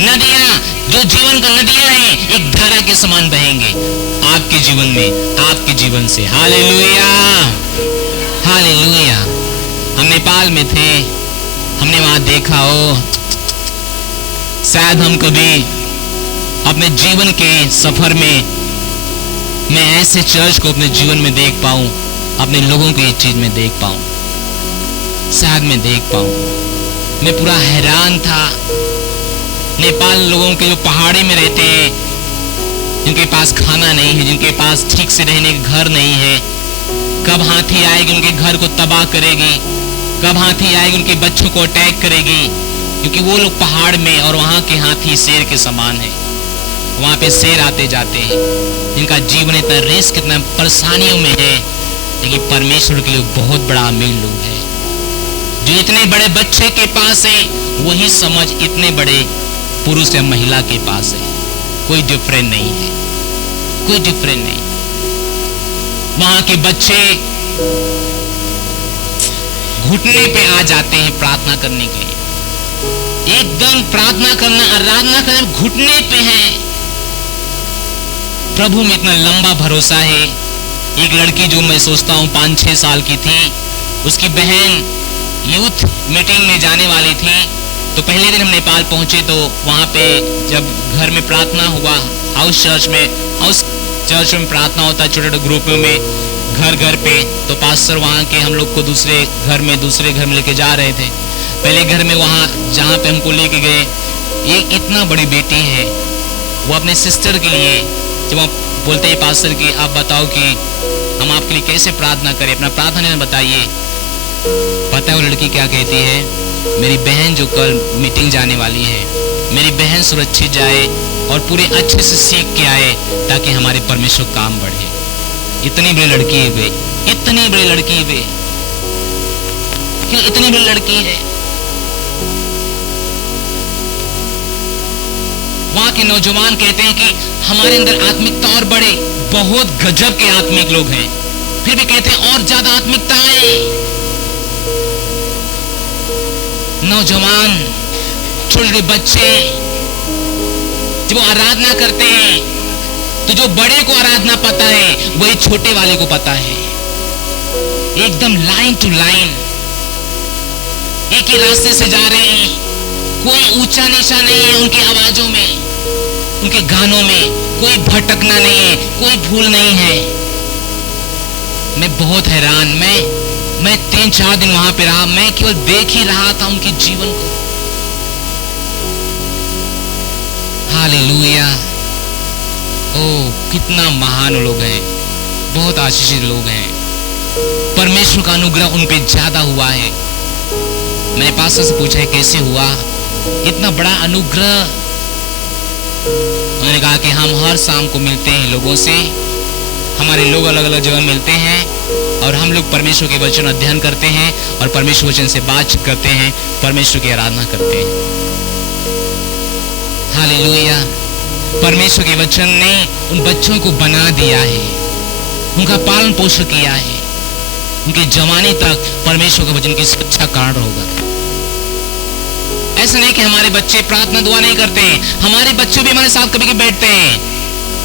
नदियां जो जीवन का नदियां हैं, एक धारा के समान बहेंगे। आपके के जीवन में, आपके जीवन से। Hallelujah, hallelujah. हम नेपाल में थे, हमने वहां देखा हो, शायद हम कभी अपने जीवन के सफर में मैं ऐसे चर्च को अपने जीवन में देख पाऊं, अपने लोगों को ये चीज में देख पाऊं, शायद मैं देख पाऊं। मैं पूरा हैरान था। नेपाल लोगों के जो पहाड़ी में रहते हैं, जिनके पास खाना नहीं है, जिनके पास ठीक से रहने का घर नहीं है, कब हाथी आएगी उनके घर को तबाह करेगी, कब हाथी आएगी उनके बच्चों को अटैक करेगी, क्योंकि वो लोग पहाड़ में, और वहां के हाथी शेर के समान है। वहां पे शेर आते जाते हैं, जिनका जीवन इतना रिस्क, इतना परेशानियों में है, लेकिन परमेश्वर के लिए बहुत बड़ा अमीर लोग है। जो इतने बड़े बच्चे के पास है, वही समझ इतने बड़े पुरुष या महिला के पास है। कोई डिफरेंट नहीं है, कोई डिफरेंट नहीं। वहां के बच्चे घुटने पे आ जाते हैं प्रार्थना करने के लिए, एकदम प्रार्थना करना, आराधना करना घुटने पे है। प्रभु में इतना लंबा भरोसा है। एक लड़की जो मैं सोचता हूँ 5-6 साल की थी, उसकी बहन यूथ मीटिंग में जाने वाली थी, तो पहले दिन हम नेपाल पहुंचे, तो वहां पे जब घर में प्रार्थना हुआ, हाउस चर्च में प्रार्थना होता है छोटे छोटे ग्रुपों में, घर घर पे, तो पास्टर वहां के हम लोग को दूसरे घर में लेके जा रहे थे। पहले घर में वहां जहाँ पे हमको लेके गए, एक इतना बड़ी बेटी है, वो अपने सिस्टर के लिए, जब आप बोलते हैं पास्टर कि आप बताओ कि हम आपके लिए कैसे प्रार्थना करें, अपना प्रार्थना में बताइए। पता है वो लड़की क्या कहती है? मेरी बहन जो कल मीटिंग जाने वाली है, मेरी बहन सुरक्षित जाए और पूरे अच्छे से सीख के आए, ताकि हमारे परमेश्वर काम बढ़े। इतनी बड़ी लड़की है वे, इतनी बड़ी लड़की है वे, क्यों इतनी बड़ी लड़की है? वहां के नौजवान कहते हैं कि हमारे अंदर आत्मिकता और बढ़े। बहुत गजब के आत्मिक लोग हैं, फिर भी कहते हैं और ज्यादा आत्मिकता आए। नौजवान, छोटे बच्चे जब वो आराधना करते हैं, तो जो बड़े को आराधना पता है, वही छोटे वाले को पता है। एकदम लाइन टू लाइन एक ही रास्ते से जा रहे हैं, कोई ऊंचा नीचा नहीं है उनकी आवाजों में, उनके गानों में कोई भटकना नहीं है, कोई भूल नहीं है। मैं बहुत हैरान, मैं 3-4 दिन वहां पे रहा, मैं केवल देख ही रहा था उनके जीवन को। हालेलुया। ओ कितना महान लोग हैं, बहुत आशीषित लोग हैं। परमेश्वर का अनुग्रह उन पे ज्यादा हुआ है। मैंने पास्टर से पूछा है कैसे हुआ इतना बड़ा अनुग्रह? उन्होंने कहा कि हम हर शाम को मिलते हैं लोगों से, हमारे लोग अलग अलग जगह मिलते हैं, और हम लोग परमेश्वर के वचन अध्ययन करते हैं, और परमेश्वर वचन से बातचीत करते हैं, परमेश्वर की आराधना करते हैं। हालेलुया। परमेश्वर के वचन ने उन बच्चों को बना दिया है, उनका पालन पोषण किया है, उनके जवानी तक परमेश्वर के वचन की शिक्षा कारण होगा। ऐसा नहीं कि हमारे बच्चे प्रार्थना दुआ नहीं करते हैं, हमारे बच्चे भी हमारे साथ कभी कभी बैठते हैं।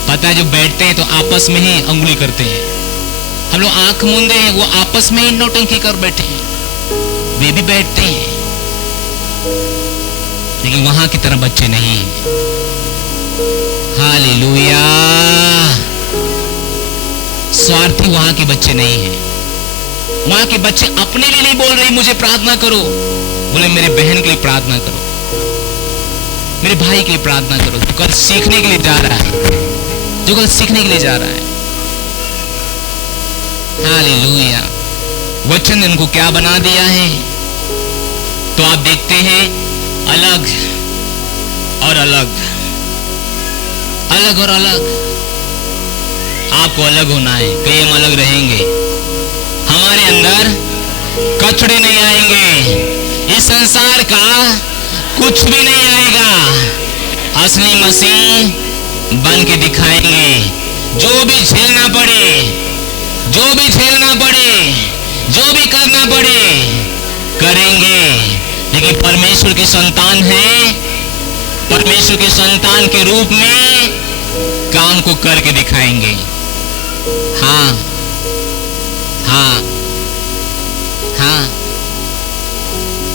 पता है, जो बैठते हैं तो आपस में ही अंगुली करते हैं। हम लोग आंख मूंदे हैं, वो आपस में ही नौटंकी कर बैठे हैं। वे भी बैठते हैं, लेकिन वहां की तरह बच्चे नहीं हैं। हालेलुया। स्वार्थी वहां के बच्चे नहीं हैं। वहां के बच्चे अपने लिए नहीं बोल रहे मुझे प्रार्थना करो, बोले मेरे बहन के लिए प्रार्थना करो, मेरे भाई के लिए प्रार्थना करो, जो कल सीखने के लिए जा रहा है, जो कल सीखने के लिए जा रहा है। हालेलुया। वचन ने उनको क्या बना दिया है? तो आप देखते हैं अलग और अलग, अलग और अलग। आपको अलग होना है, कहीं हम अलग रहेंगे, हमारे अंदर कचड़े नहीं आएंगे, इस संसार का कुछ भी नहीं आएगा। असली मसीह बन के दिखाएंगे। जो भी झेलना पड़े, जो भी झेलना पड़े, जो भी करना पड़े, करेंगे। लेकिन परमेश्वर की संतान है, परमेश्वर के संतान के रूप में काम को करके दिखाएंगे। हाँ हाँ हाँ,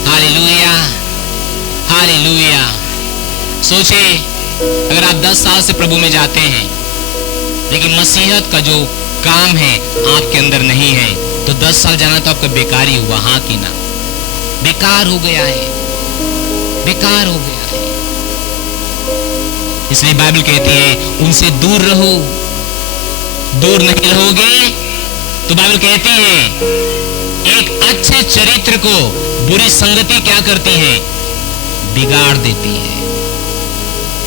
हालेलुया हालेलुया। सोचे अगर आप 10 साल से प्रभु में जाते हैं लेकिन मसीहत का जो काम है आपके अंदर नहीं है, तो 10 साल जाना तो आपका बेकार ही हुआ। हाँ कि ना? बेकार हो गया है, बेकार हो गया है। इसलिए बाइबल कहती है उनसे दूर रहो। दूर नहीं रहोगे तो बाइबल कहती है एक अच्छे चरित्र को बुरी संगति क्या करती है? बिगाड़ देती है।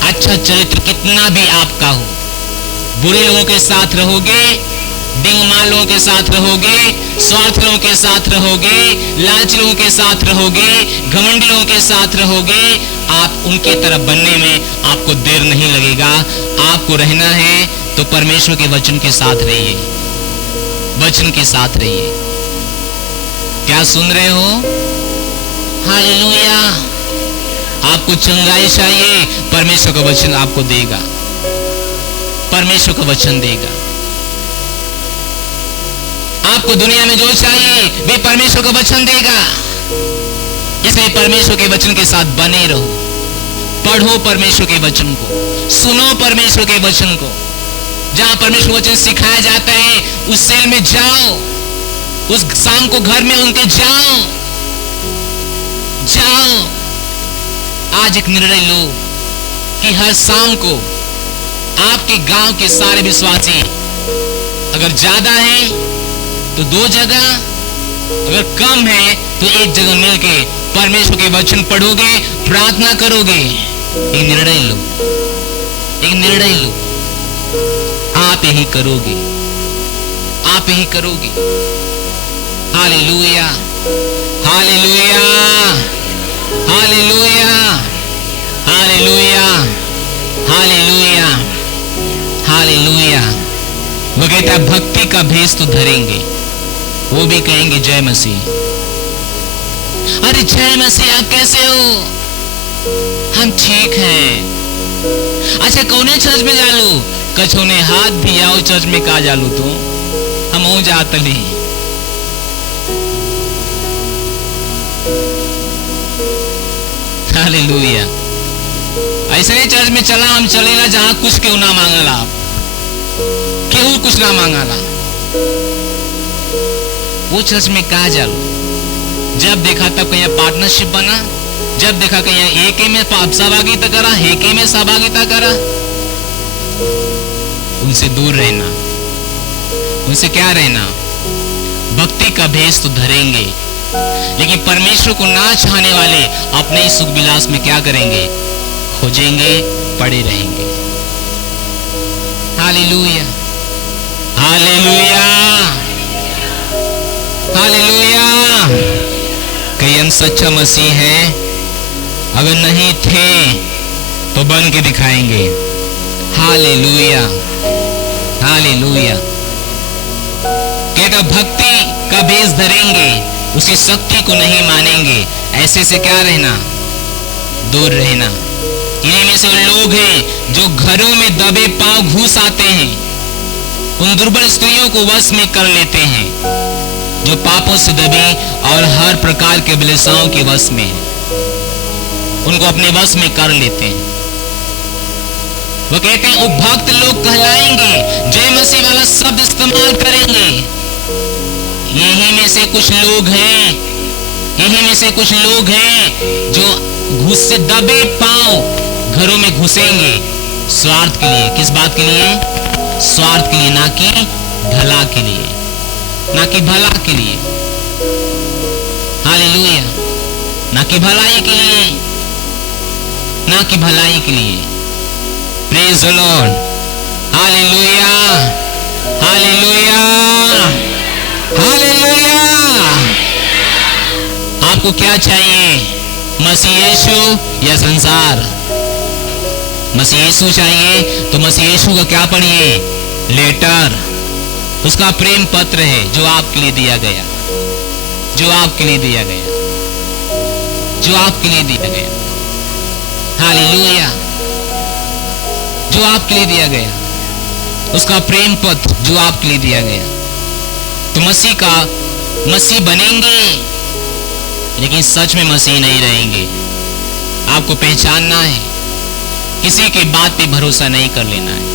अच्छा चरित्र कितना भी आपका हो, बुरे लोगों के साथ रहोगे, डिंगमार लोगों के साथ रहोगे, स्वार्थ लोगों के साथ रहोगे, लालची लोगों के साथ रहोगे, घमंडी लोगों के साथ रहोगे, आप उनके तरफ बनने में आपको देर नहीं लगेगा। आपको रहना है तो परमेश्वर के वचन के साथ रहिए, वचन के साथ रहिए। क्या सुन रहे हो? हालेलुया। आपको चंगाई चाहिए, परमेश्वर का वचन आपको देगा, परमेश्वर का वचन देगा। आपको दुनिया में जो चाहिए वे परमेश्वर का वचन देगा। इसलिए परमेश्वर के वचन के साथ बने रहो, पढ़ो परमेश्वर के वचन को, सुनो परमेश्वर के वचन को। जहां परमेश्वर वचन सिखाया जाता है उस सेल में जाओ, उस शाम को घर में उनके जाओ जाओ। आज एक निर्णय लो कि हर शाम को आपके गांव के सारे विश्वासी अगर ज्यादा है तो 2 जगह, अगर कम है तो 1 जगह मिलके परमेश्वर के वचन पढ़ोगे, प्रार्थना करोगे। एक निर्णय लो, एक निर्णय लो। आप यही करोगे, आप यही करोगे। Hallelujah hallelujah hallelujah hallelujah hallelujah hallelujah. वो कहता है भक्ति का भेष तो धरेंगे, वो भी कहेंगे जय मसीह। अरे जय मसीह, आप कैसे हो? हम ठीक हैं। अच्छा कौने चर्च में जालू? कछोने हाथ भी आओ चर्च में का जालू तू? हम हो जातली। हालेलुया। ऐसे नहीं चर्च में चला हम चलेला जहां कुछ क्यों ना मांगला, आप केहू कुछ ना मांगला। वो चर्च में कहा जालू? जब देखा तब कहीं पार्टनरशिप बना, जब देखा कहीं एक में सहभागिता करा, एक में सहभागिता करा। उनसे दूर रहना, उनसे क्या रहना? भक्ति का भेष तो धरेंगे, लेकिन परमेश्वर को ना चाहने वाले अपने ही सुख विलास में क्या करेंगे? खोजेंगे, पड़े रहेंगे। Hallelujah hallelujah hallelujah. कई हम सच्चा मसीह है, अगर नहीं थे तो बन के दिखाएंगे। Hallelujah hallelujah. कहता भक्ति का भेष धरेंगे, उसी शक्ति को नहीं मानेंगे। ऐसे से क्या रहना? दूर रहना। इन्हीं में से लोग हैं जो घरों में दबे पांव घुस आते हैं, उन दुर्बल स्त्रियों को वश में कर लेते हैं जो पापों से दबी और हर प्रकार के अभिलाषाओं के वश में है, उनको अपने वश में कर लेते हैं। वो कहते हैं उपभक्त लोग कहलाएंगे, जय मसीह वाला शब्द इस्तेमाल करेंगे। यही में से कुछ लोग हैं, यही में से कुछ लोग हैं जो घुस से दबे पांव घरों में घुसेंगे स्वार्थ के लिए। किस बात के लिए? स्वार्थ के लिए, ना कि भला के लिए, ना कि भला के लिए। हालेलुया। ना कि भलाई के लिए, ना कि भलाई के लिए। Praise the lord. Hallelujah hallelujah hallelujah. आपको क्या चाहिए? मसीह यीशु या संसार? मसीह यीशु चाहिए तो मसीह यीशु का क्या पढ़िए? लेटर, उसका प्रेम पत्र है जो आपके लिए दिया गया, जो आपके लिए दिया गया, जो आपके लिए दिया गया। हालेलुया। जो आपके लिए दिया गया। उसका प्रेम पत्र जो आपके लिए दिया गया। तो मसीह बनेंगे, लेकिन सच में मसीह नहीं रहेंगे। आपको पहचानना है, किसी की बात पे भरोसा नहीं कर लेना है।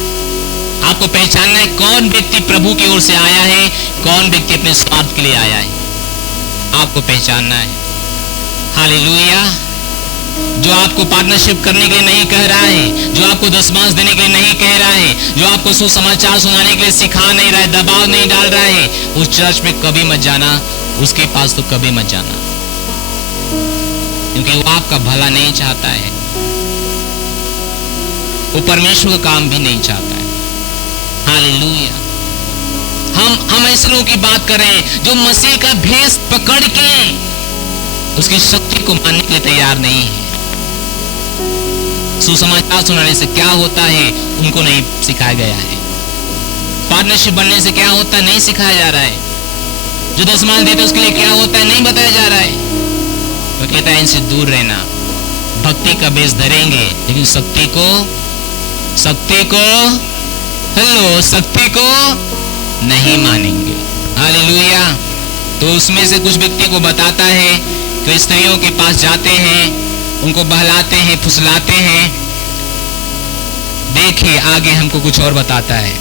आपको पहचानना है कौन व्यक्ति प्रभु की ओर से आया है, कौन व्यक्ति अपने स्वार्थ के लिए आया है। आपको पहचानना है। हालेलुया। जो आपको पार्टनरशिप करने के लिए नहीं कह रहा है, जो आपको दशमांश देने के लिए नहीं कह रहा है, जो आपको सुसमाचार सुनाने के लिए सिखा नहीं रहा है, दबाव नहीं डाल रहा है, उस चर्च में कभी मत जाना, उसके पास तो कभी मत जाना, क्योंकि वो आपका भला नहीं चाहता है। वो परमेश्वर का काम भी नहीं चाहता है। हालेलुया। हम ऐसे लोगों की बात कर रहे हैं जो मसीह का भेष पकड़ के उसकी शक्ति को मानने के लिए तैयार नहीं है। सुसमाचार सुनाने से क्या होता है उनको नहीं सिखाया गया है। पार्टनरशिप बनने से क्या होता है नहीं सिखाया जा रहा है। जो दशमांश देते उसके लिए क्या होता है नहीं बताया जा रहा है। तो कहता है इनसे दूर रहना। भक्ति का बेस धरेंगे, लेकिन शक्ति को नहीं मानेंगे। हालेलुया। तो उसमें से कुछ व्यक्ति को बताता है कि स्त्रियों के पास जाते हैं, उनको बहलाते हैं, फुसलाते हैं। देखिए आगे हमको कुछ और बताता है।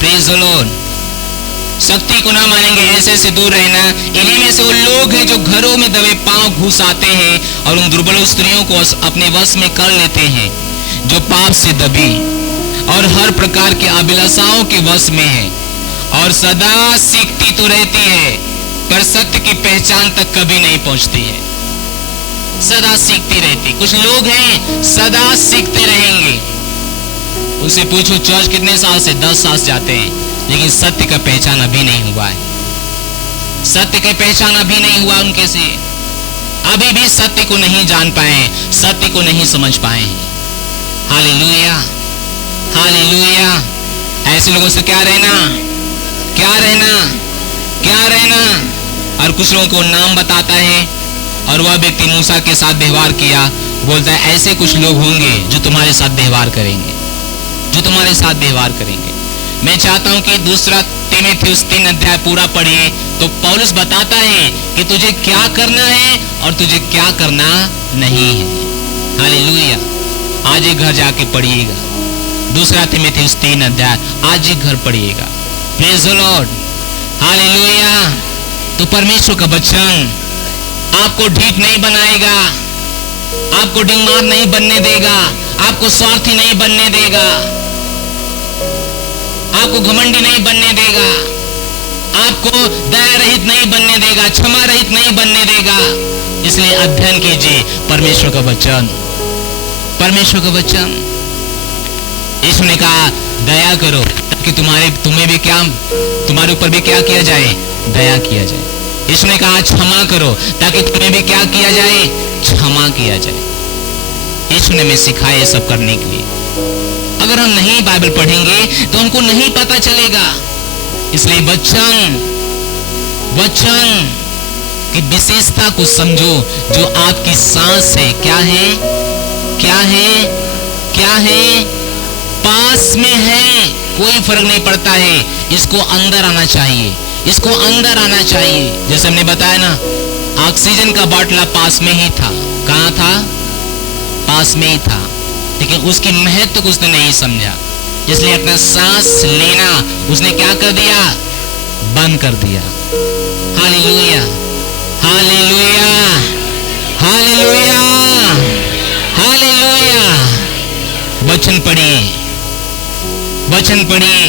Praise the Lord. शक्ति को ना मानेंगे, ऐसे से दूर रहना। इन्हीं में से वो लोग हैं जो घरों में दबे पांव घुस आते हैं और उन दुर्बल स्त्रियों को अपने वश में कर लेते हैं, जो पाप से दबी और हर प्रकार के अभिलाषाओं के वश में है, और सदा सीखती तो रहती है, पर सत्य की पहचान तक कभी नहीं पहुंचती है। सदा सीखती रहती। कुछ लोग हैं सदा सीखते रहेंगे। उसे पूछो चर्च कितने साल से, 10 साल से जाते हैं, लेकिन सत्य का पहचान अभी नहीं हुआ है। सत्य की पहचान अभी नहीं हुआ उनके से। अभी भी सत्य को नहीं जान पाए, सत्य को नहीं समझ पाए। Hallelujah, hallelujah. ऐसे लोगों से क्या रहना, क्या रहना, क्या रहना। और कुछ लोगों को नाम बताता है, और वह व्यक्ति मूसा के साथ व्यवहार किया, बोलता है ऐसे कुछ लोग होंगे जो तुम्हारे साथ व्यवहार करेंगे, जो तुम्हारे साथ व्यवहार करेंगे। मैं चाहता हूं कि 2 तीमुथियुस 3 अध्याय पूरा पढ़िए, तो पौलुस बताता है कि तुझे क्या करना है और तुझे क्या करना नहीं है। हालेलुया। आज ही घर जाके पढ़िएगा 2 तीमुथियुस 3 अध्याय, आज ही घर पढ़िएगा। Praise the lord. हालेलुया। तो परमेश्वर का वचन आपको ढीठ नहीं बनाएगा, आपको डिंगमार नहीं बनने देगा, आपको स्वार्थी नहीं बनने देगा, आपको घमंडी नहीं बनने देगा, आपको दया रहित नहीं बनने देगा, क्षमा रहित नहीं बनने देगा। इसलिए अध्ययन कीजिए परमेश्वर का वचन, परमेश्वर का वचन। यीशु ने कहा दया करो कि तुम्हें भी क्या, तुम्हारे ऊपर भी क्या किया जाए, दया किया जाए। यीशु ने कहा क्षमा करो ताकि तुम्हें भी क्या किया जाए, क्षमा किया जाए। यीशु ने हमें सिखाया ये सब करने के लिए। अगर हम नहीं बाइबल पढ़ेंगे तो हमको नहीं पता चलेगा। इसलिए वचन की विशेषता को समझो, जो आपकी सांस है। क्या है, क्या है, क्या है, पास में है, कोई फर्क नहीं पड़ता है। इसको अंदर आना चाहिए, इसको अंदर आना चाहिए। जैसे हमने बताया ना, ऑक्सीजन का बाटला पास में ही था। कहां था, पास में ही था, लेकिन उसकी महत्व को उसने नहीं समझा। इसलिए अपना सांस लेना उसने क्या कर दिया, बंद कर दिया। Hallelujah, hallelujah, hallelujah, hallelujah. वचन पढ़िए, वचन पढ़िए,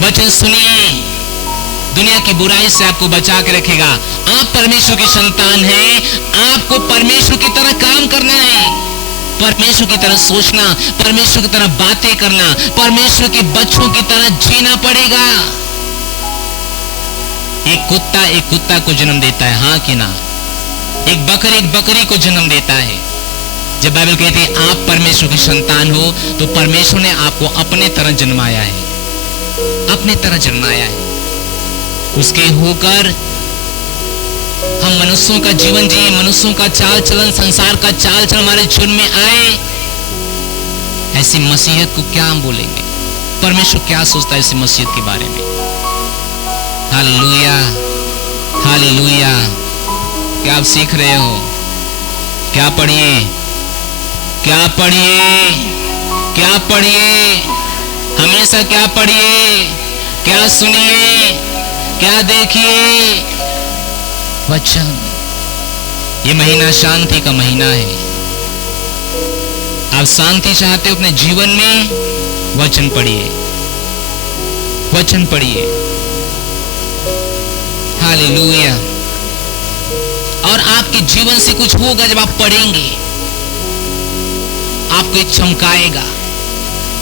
वचन सुनिए। दुनिया की बुराई से आपको बचा के रखेगा। आप परमेश्वर की संतान हैं, आपको परमेश्वर की तरह काम करना है, परमेश्वर की तरह सोचना, परमेश्वर की तरह बातें करना, परमेश्वर के बच्चों की तरह जीना पड़ेगा। एक कुत्ता को जन्म देता है, हाँ कि ना? एक बकरी को जन्म देता है। जब बाइबल कहती है आप परमेश्वर की संतान हो, तो परमेश्वर ने आपको अपने तरह जन्माया है, अपने तरह जन्माया है। उसके होकर हम मनुष्यों का जीवन जिए, मनुष्यों का चाल चलन, संसार का चाल चलन हमारे जीवन में आए। ऐसी मसीहत को क्या हम बोलेंगे? परमेश्वर क्या सोचता है ऐसी मसीहत के बारे में? Hallelujah, hallelujah. क्या आप सीख रहे हो? क्या पढ़िए, क्या पढ़िए, क्या पढ़िए, हमेशा क्या पढ़िए, क्या सुनिए, क्या देखिए? वचन। ये महीना शांति का महीना है। आप शांति चाहते हो अपने जीवन में? वचन पढ़िए, वचन पढ़िए। हालेलुया। और आपके जीवन से कुछ होगा जब आप पढ़ेंगे, आपको एक चमकाएगा।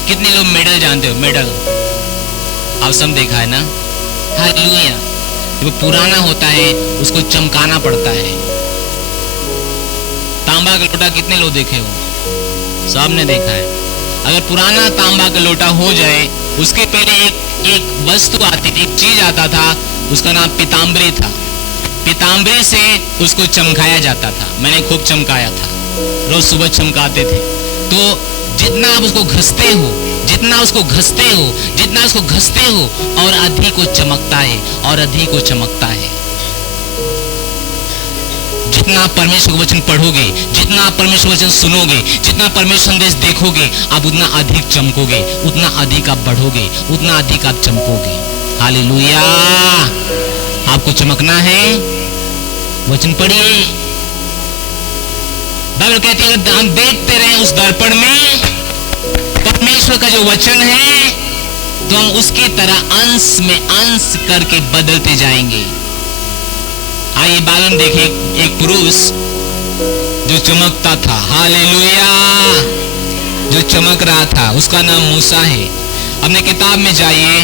कितने लोग मेडल जानते हो? मेडल आप सब देखा है ना? हालेलुया। जब पुराना होता है उसको चमकाना पड़ता है। तांबा का लोटा कितने लोग देखे हो? सब ने देखा है। अगर पुराना तांबा का लोटा हो जाए, उसके पहले एक वस्तु आती थी, एक चीज आता था, उसका नाम पीताम्बरी था। पीताम्बरी से उसको चमकाया जाता था। मैंने खूब चमकाया था, रोज सुबह चमकाते थे। तो जितना आप उसको घसते हो, जितना उसको घसते हो, जितना उसको घसते हो, और अधिक वो चमकता है, और अधिक वो चमकता है। जितना परमेश्वर का वचन पढ़ोगे, जितना परमेश्वर वचन सुनोगे, जितना परमेश्वर संदेश देखोगे, आप उतना अधिक चमकोगे, उतना अधिक आप बढ़ोगे, उतना अधिक आप चमकोगे। हालेलुया। आपको चमकना है, वचन पढ़िए। बाइबल कहती है अगर हम देखते रहे उस दर्पण में परमेश्वर का जो वचन है, तो हम उसकी तरह अंश में अंश करके बदलते जाएंगे। आइए बाइबल में देखिए एक पुरुष जो चमकता था। हालेलुया। जो चमक रहा था, उसका नाम मूसा है। अपने किताब में जाइए,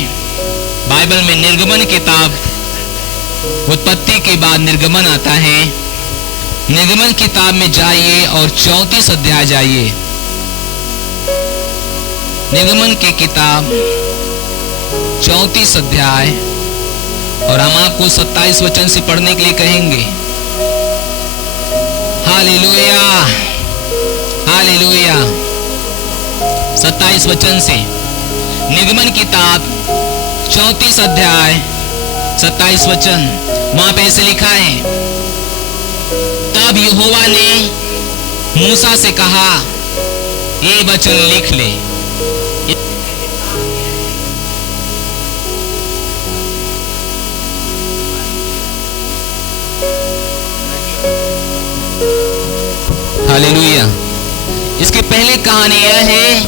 बाइबल में निर्गमन किताब, उत्पत्ति के बाद निर्गमन आता है। निर्गमन किताब में जाइए और 34 अध्याय जाइए। निर्गमन की किताब 34 अध्याय, और हम आपको 27 वचन से पढ़ने के लिए कहेंगे। Hallelujah, hallelujah. 27 वचन से निर्गमन किताब 34 अध्याय 27 वचन। वहां पे ऐसे लिखा है, तब यहोवा ने मूसा से कहा, ये वचन लिख ले। हालेलुया। इसके पहले कहानी यह है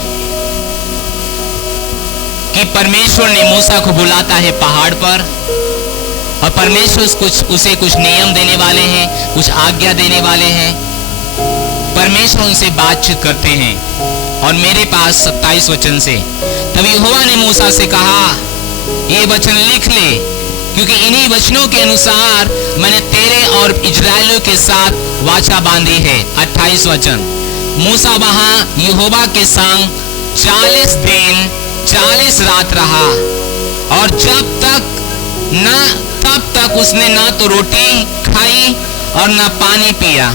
कि परमेश्वर ने मूसा को बुलाता है पहाड़ पर, और परमेश्वर उसे कुछ नियम देने वाले हैं, कुछ आज्ञा देने वाले हैं। परमेश्वर उनसे बातचीत करते हैं, और मेरे पास 27 वचन से, तब यहोवा ने मूसा से कहा, ये वचन लिख ले, क्योंकि इन्हीं वचनों के अनुसार मैंने तेरे और इजराइलियों के साथ वाचा बांधी है। 28 वचन। मूसा वहां यहोवा के संग 40 दिन 40 रात रहा, और तब तक उसने ना तो रोटी खाई और ना पानी पिया,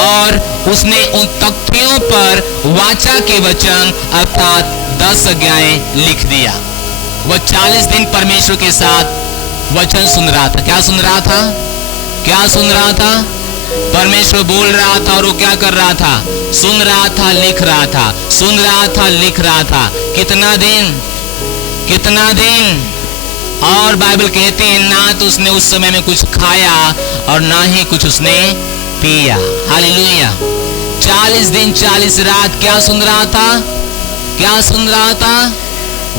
और उसने उन तख्तियों पर वाचा के वचन अर्थात 10 आज्ञाएं लिख दिया। वह 40 दिन परमेश्वर के साथ वचन सुन रहा था। क्या सुन रहा था? क्या सुन रहा था? परमेश्वर बोल रहा था, और वो क्या कर रहा था? सुन रहा था, लिख रहा था, सुन रहा था, लिख रहा था। कितना दिन? कितना दिन? और बाइबल कहती है ना तो उसने उस समय में कुछ खाया और ना ही कुछ उसने पिया। हालेलुया। 40 दिन 40 रात क्या सुन रहा था? क्या सुन रहा था?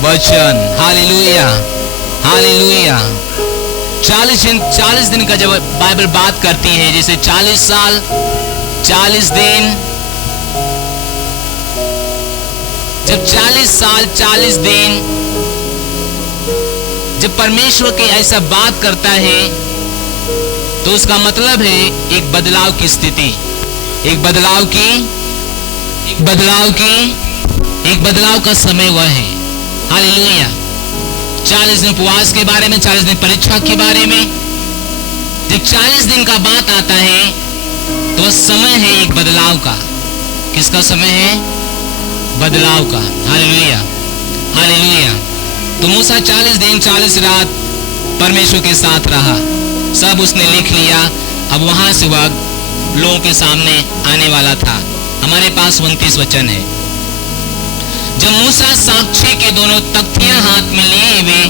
वचन। Hallelujah, hallelujah. 40 दिन का जब बाइबल बात करती है, जैसे 40 साल 40 दिन, जब 40 साल 40 दिन जब परमेश्वर के ऐसा बात करता है, तो उसका मतलब है एक बदलाव की स्थिति, एक बदलाव का समय वह है। हालेलुया। 40 दिन उपवास के बारे में, 40 दिन परीक्षा के बारे में। जब 40 दिन का बात आता है, तो वह समय है एक बदलाव का। किसका समय है? बदलाव का। Hallelujah, hallelujah. तो मूसा 40 दिन 40 रात परमेश्वर के साथ रहा, सब उसने लिख लिया। अब वहां से वह लोगों के सामने आने वाला था। हमारे पास 29 वचन है। जब मूसा साक्षी के दोनों तख्तियां हाथ में लिए हुए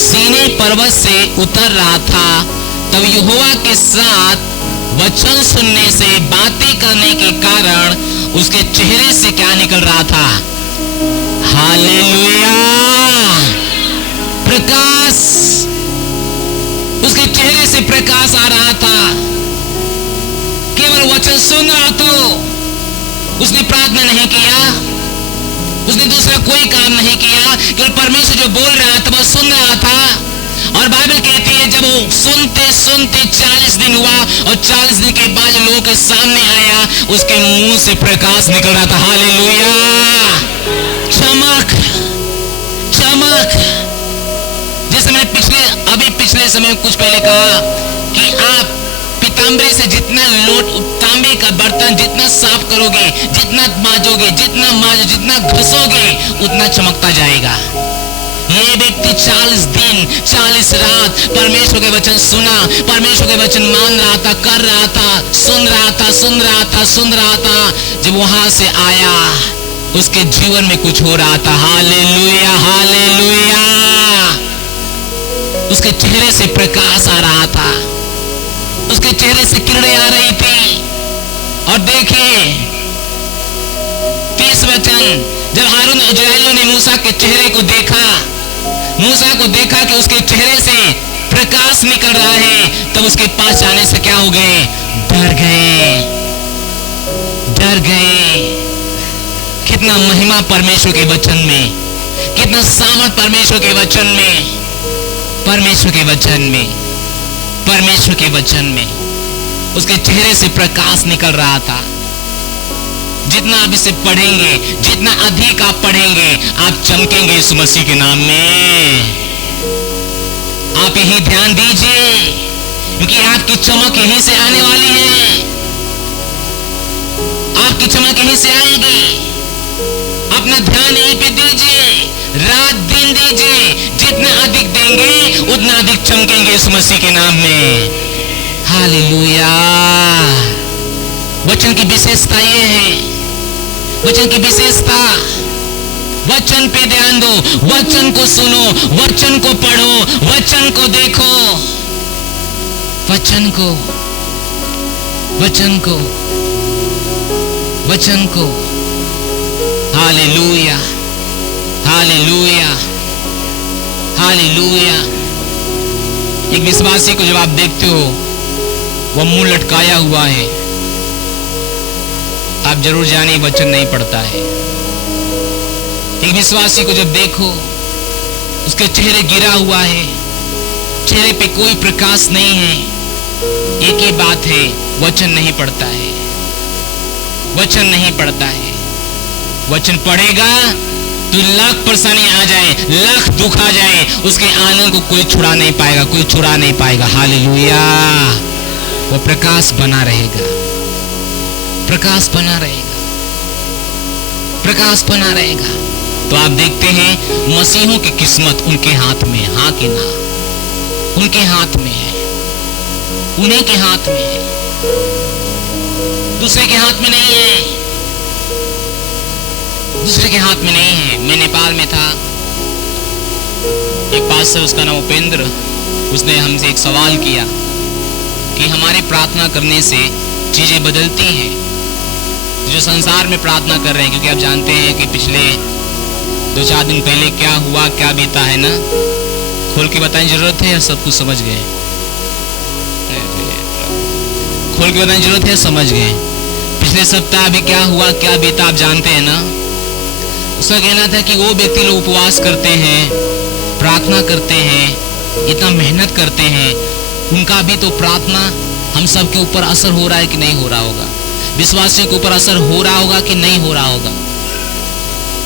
सीने पर्वत से उतर रहा था, तब यहोवा के साथ वचन सुनने से, बातें करने के कारण उसके चेहरे से क्या निकल रहा था? हालेलुया, प्रकाश। उसके चेहरे से प्रकाश आ रहा था। केवल वचन सुन रहा था। उसने प्रार्थना नहीं किया, उसने दूसरा कोई काम नहीं किया, केवल परमेश्वर जो बोल रहा था वह सुन रहा था। और बाइबल कहती है जब वो सुनते सुनते 40 दिन हुआ और 40 दिन के बाद लोगों के सामने आया, उसके मुंह से प्रकाश निकल रहा था। हालेलुया, चमक, चमक। जैसे मैंने पिछले समय कुछ पहले कहा कि आप पीताम्बरी से जितना लोट, तांबे का बर्तन जितना साफ करोगे, जितना मांजोगे, जितना घसोगे, उतना चमकता जाएगा। ये व्यक्ति 40 दिन 40 रात परमेश्वर के वचन सुना, परमेश्वर के वचन मान रहा था, कर रहा था, सुन रहा था। जब वहां से आया, उसके जीवन में कुछ हो रहा था। Hallelujah, hallelujah. उसके चेहरे से प्रकाश आ रहा था, उसके चेहरे से किरणें आ रही थी। और देखिए 30 वचन, जब हारून इस्राएलियों ने मूसा के चेहरे को देखा, कि उसके चेहरे से प्रकाश निकल रहा है, तब उसके पास जाने से क्या हो गए? डर गए। कितना महिमा परमेश्वर के वचन में, कितना सामर्थ परमेश्वर के वचन में, परमेश्वर के वचन में उसके चेहरे से प्रकाश निकल रहा था। जितना आप इसे पढ़ेंगे, जितना अधिक आप पढ़ेंगे, आप चमकेंगे यीशु मसीह के नाम में। आप यही ध्यान दीजिए, क्योंकि आपकी चमक यहीं से आने वाली है। आपकी चमक यहीं से आएगी। अपना ध्यान यहीं पे दीजिए, रात दिन दीजिए। जितना अधिक देंगे उतना अधिक चमकेंगे यीशु मसीह के नाम में। हालेलुया। वचन की विशेषता ये है, वचन की विशेषता, वचन पे ध्यान दो, वचन को सुनो, वचन को पढ़ो, वचन को देखो, वचन को। Hallelujah, hallelujah, hallelujah. एक विश्वासी को जब आप देखते हो वह मुंह लटकाया हुआ है, आप जरूर जानिए वचन नहीं पढ़ता है। एक विश्वासी को जब देखो उसके चेहरे गिरा हुआ है, चेहरे पे कोई प्रकाश नहीं है, एक ही बात है, वचन नहीं पढ़ता है। वचन नहीं पढ़ता है। वचन पढ़ेगा तो लाख परेशानी आ जाए, लाख दुख आ जाए, उसके आनंद को कोई छुड़ा नहीं पाएगा, कोई चुरा नहीं पाएगा। हालेलुया। वो प्रकाश बना रहेगा, प्रकाश बना रहेगा, प्रकाश बना रहेगा। तो आप देखते हैं मसीहों की किस्मत उनके हाथ में, हाँ कि ना? उनके हाथ में है, उन्हीं के हाथ में है, दूसरे के हाथ में नहीं है, दूसरे के हाथ में नहीं है। मैं नेपाल में था, एक पास्टर, उसका नाम उपेंद्र, उसने हमसे एक सवाल किया कि हमारे प्रार्थना करने से चीजें बदलती हैं, जो संसार में प्रार्थना कर रहे हैं, क्योंकि आप जानते हैं कि पिछले 2-4 दिन पहले क्या हुआ, क्या बीता है ना। खोल के बताने की जरूरत है या सब कुछ समझ गए? खोल के बताने की जरूरत है, समझ गए? पिछले सप्ताह अभी क्या हुआ, क्या बीता, आप जानते हैं ना। उसका कहना था कि वो व्यक्ति लोग उपवास करते हैं, प्रार्थना करते हैं, इतना मेहनत करते हैं, उनका भी तो प्रार्थना हम सब के ऊपर असर हो रहा है कि नहीं हो रहा होगा? विश्वासियों के ऊपर असर हो रहा होगा कि नहीं हो रहा होगा?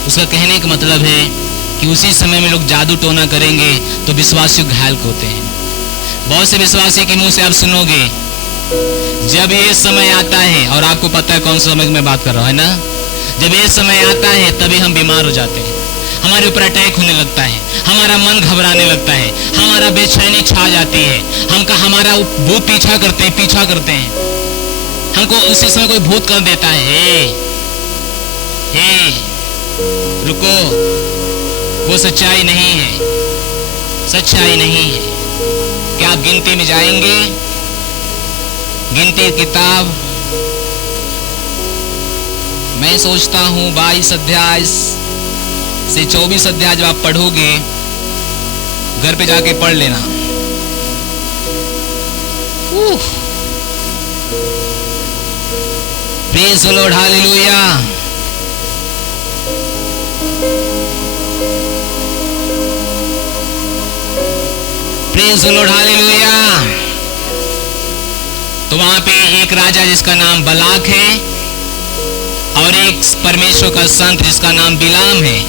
उसका कहने का मतलब है कि उसी समय में लोग जादू टोना करेंगे तो विश्वासी घायल होते हैं। बहुत से विश्वासी के मुंह से आप सुनोगे, जब ये समय आता है, और आपको पता है कौन सा समय में बात कर रहा है ना, जब ये समय आता है तभी हम बीमार हो जाते हैं, हमारे ऊपर अटैक होने लगता है, हमारा मन घबराने लगता है, हमारा बेचैनी छा जाती है, हमारा भूत पीछा करते हैं, हमको उसी समय कोई भूत कर देता है, हे रुको, वो सच्चाई नहीं है, सच्चाई नहीं है। क्या आप गिनती में जाएंगे? गिनती किताब मैं सोचता हूं 22 अध्याय से 24 अध्याय जब आप पढ़ोगे, घर पे जाके पढ़ लेना। Praise the lord, hallelujah. Praise the lord, hallelujah. तो वहां पे एक राजा जिसका नाम बलाक है और एक परमेश्वर का संत जिसका नाम बिलाम है,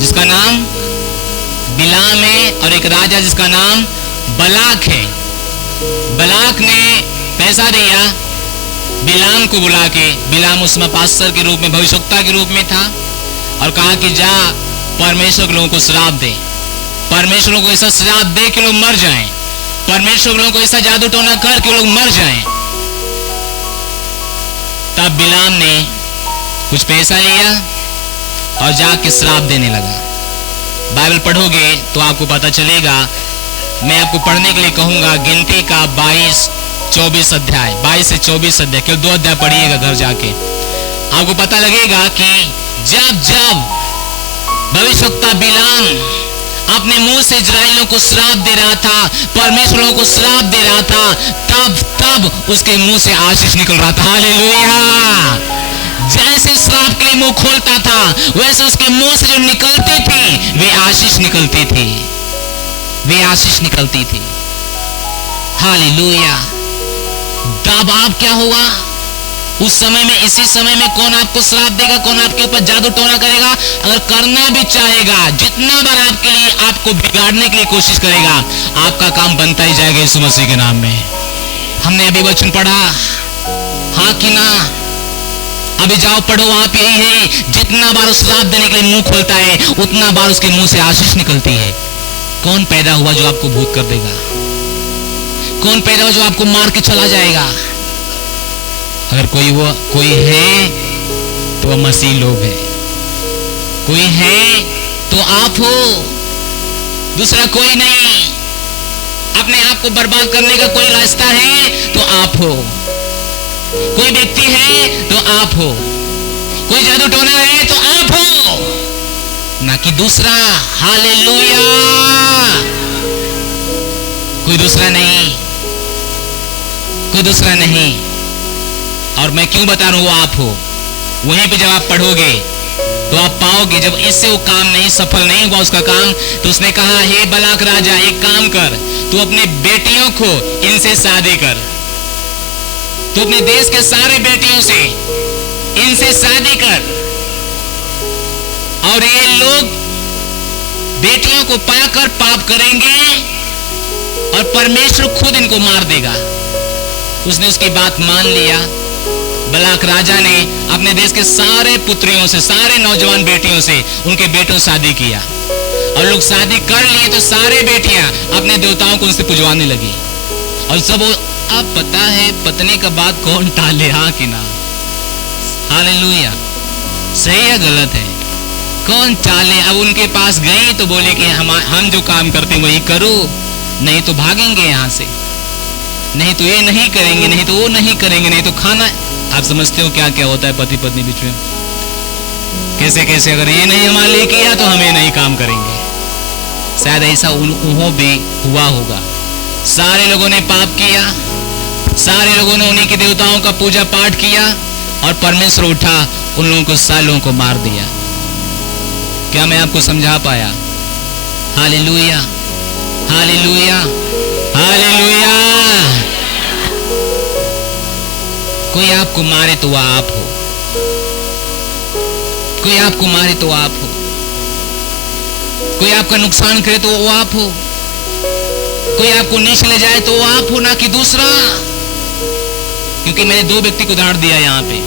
जिसका नाम बिलाम है, और एक राजा जिसका नाम बलाक है। बलाक ने पैसा दिया बिलाम को बुला के, बिलाम उसमें पास्टर के रूप में, भविष्यवक्ता के रूप में था, और कहा कि जा परमेश्वर के लोगों को श्राप दे, परमेश्वर लोगों को ऐसा श्राप दे कि लोग मर जाएं, परमेश्वर लोगों को ऐसा जादू टोना कर कि लोग मर जाएं। तब बिलाम ने कुछ पैसा लिया और जाके श्राप देने लगा। बाइबल पढ़ोगे तो आपको पता चलेगा। मैं आपको पढ़ने के लिए कहूंगा गिनती का 22-24 अध्याय, 22 से 24 अध्याय, केवल 2 अध्याय पढ़िएगा घर जाके, आपको पता लगेगा कि जब जब भविष्यवक्ता बिलाम अपने मुंह से इजराइलियों को श्राप दे रहा था, परमेश्वरों को श्राप दे रहा था, तब उसके मुंह से आशीष निकल रहा था। हालेलुया। जैसे श्राप के लिए मुंह खोलता था, वैसे उसके मुंह से जो निकलती थी वे आशीष निकलती थी, वे आशीष निकलती थी। हालेलुया। तब आप क्या होगा उस समय में, इसी समय में कौन आपको श्राप देगा, कौन आपके ऊपर जादू टोना करेगा? अगर करना भी चाहेगा, जितना बार आपके लिए आपको बिगाड़ने के लिए कोशिश करेगा, आपका काम बनता ही जाएगा यीशु मसीह के नाम में। हमने अभी वचन पढ़ा, हाँ कि ना? अभी जाओ पढ़ो, वहां पे यही है, जितना बार उस श्राप देने के लिए मुंह खोलता है उतना बार उसके मुंह से आशीष निकलती है। कौन पैदा हुआ जो आपको भूत कर देगा? कौन पैदा हुआ जो आपको मार के चला जाएगा? अगर कोई है तो वह मसीह लोग है, कोई है तो आप हो, दूसरा कोई नहीं। अपने आप को बर्बाद करने का कोई रास्ता है तो आप हो, कोई व्यक्ति है तो आप हो, कोई जादू टोना है तो आप हो, ना कि दूसरा। हालेलुया। कोई दूसरा नहीं, कोई दूसरा नहीं। और मैं क्यों बता रहा हूं वो आप हो? वहीं पे जब आप पढ़ोगे तो आप पाओगे जब इससे वो काम नहीं, सफल नहीं हुआ उसका काम, तो उसने कहा, हे बलाक राजा, एक काम कर, तू अपने बेटियों को इनसे शादी कर, तू अपने देश के सारे बेटियों से इनसे शादी कर, और ये लोग बेटियों को पाकर पाप करेंगे और परमेश्वर खुद इनको मार देगा। उसने उसकी बात मान लिया। बलाक राजा ने अपने देश के सारे पुत्रियों से, सारे नौजवान बेटियों से, उनके बेटों से शादी किया, और लोग शादी कर लिए तो सारे बेटियां अपने देवताओं को उनसे पुजवाने लगी। और सब अब पता है पत्नी का बात कौन टाले, हाँ कि ना? हालेलुया। सही है गलत है? कौन टाले? अब उनके पास गई तो बोले कि हम जो काम करते हैं वही करो, नहीं तो भागेंगे यहाँ से, नहीं तो ये नहीं करेंगे, नहीं तो वो नहीं करेंगे, नहीं तो खाना। आप समझते हो क्या क्या होता है पति पत्नी बीच में? कैसे कैसे, अगर ये नहीं हमारे लिए किया तो हम ये नहीं काम करेंगे। शायद ऐसा उन्हों भी हुआ होगा। सारे लोगों ने पाप किया, सारे लोगों ने उन्हीं के देवताओं का पूजा पाठ किया, और परमेश्वर उठा उन लोगों को, सारे लोगों को मार दिया। क्या मैं आपको समझा पाया? Hallelujah, hallelujah, hallelujah. कोई आपको मारे तो वह आप हो, कोई आपको मारे तो आप हो, कोई आपका नुकसान करे तो वो आप हो, कोई आपको नीचे ले जाए तो वो आप हो, ना कि दूसरा। क्योंकि मैंने 2 व्यक्ति को उदाहरण दिया यहाँ पे।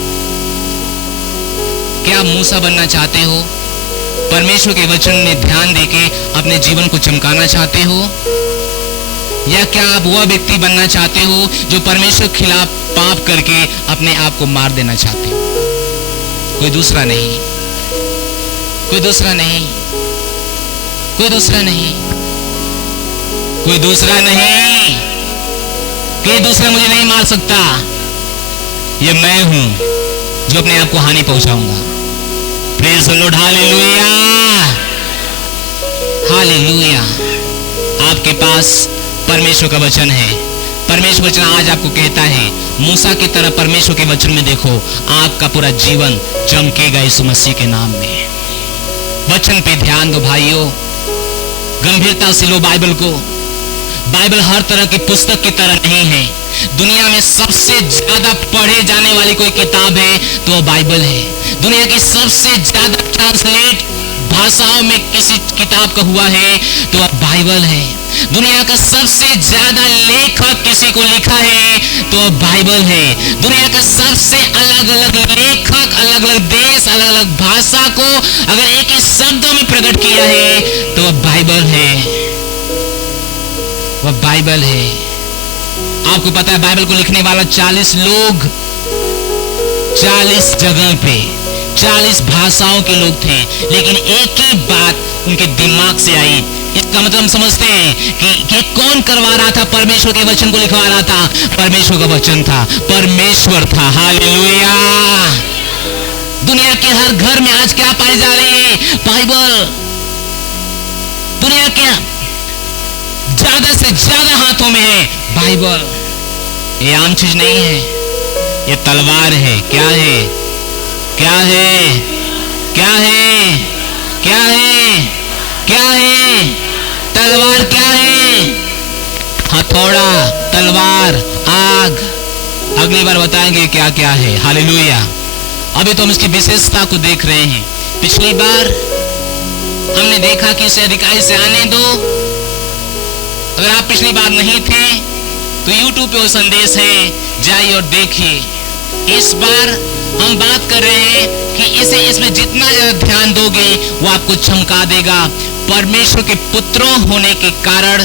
क्या आप मूसा बनना चाहते हो? परमेश्वर के वचन में ध्यान देके अपने जीवन को चमकाना चाहते हो? या क्या आप वह व्यक्ति बनना चाहते हो जो परमेश्वर के खिलाफ पाप करके अपने आप को मार देना चाहते हो? कोई दूसरा नहीं, कोई दूसरा नहीं, कोई दूसरा नहीं, कोई दूसरा नहीं, कोई दूसरा मुझे नहीं मार सकता। ये मैं हूं जो अपने आप को हानि पहुंचाऊंगा। Praise the lord, hallelujah, hallelujah. आपके पास परमेश्वर का वचन है। परमेश्वर वचन आज आपको कहता है, मूसा की तरह परमेश्वर के वचन में देखो, आपका पूरा जीवन चमकेगा यीशु मसीह के नाम में। वचन पे ध्यान दो भाइयों, गंभीरता से लो बाइबल को। बाइबल हर तरह की पुस्तक की तरह नहीं है। दुनिया में सबसे ज्यादा पढ़े जाने वाली कोई किताब है तो वह बाइबल है। दुनिया की सबसे ज्यादा ट्रांसलेट भाषाओं में किसी किताब का हुआ है तो वह बाइबल है। दुनिया का सबसे ज्यादा लेखक किसी को लिखा है तो वह बाइबल है। दुनिया का सबसे अलग अलग लेखक, अलग अलग देश, अलग अलग भाषा को अगर एक ही शब्दों में प्रकट किया है तो वह बाइबल है, वह बाइबल है। आपको पता है बाइबल को लिखने वाला 40 लोग 40 जगह पे 40 भाषाओं के लोग थे, लेकिन एक ही बात उनके दिमाग से आई। इसका मतलब हम समझते हैं कि कौन करवा रहा था? परमेश्वर के वचन को लिखवा रहा था। परमेश्वर का वचन था, परमेश्वर था। हालेलुया। दुनिया के हर घर में आज क्या पाई जा रही है? बाइबल। दुनिया के ज्यादा से ज्यादा हाथों में है बाइबल। ये आम चीज नहीं है, ये तलवार है। क्या है? क्या है? क्या है? क्या है? क्या है? तलवार क्या है? हथौड़ा, तलवार, आग। अगली बार बताएंगे क्या क्या है। हालेलुया। अभी तो हम इसकी विशेषता को देख रहे हैं। पिछली बार हमने देखा कि इसे अधिकारी से आने दो। अगर आप पिछली बार नहीं थे तो YouTube पे वो संदेश है, जाइए और देखिए। इस बार हम बात कर रहे हैं कि इसमें जितना ज्यादा ध्यान दोगे वो आपको चमका देगा। परमेश्वर के पुत्रों होने के कारण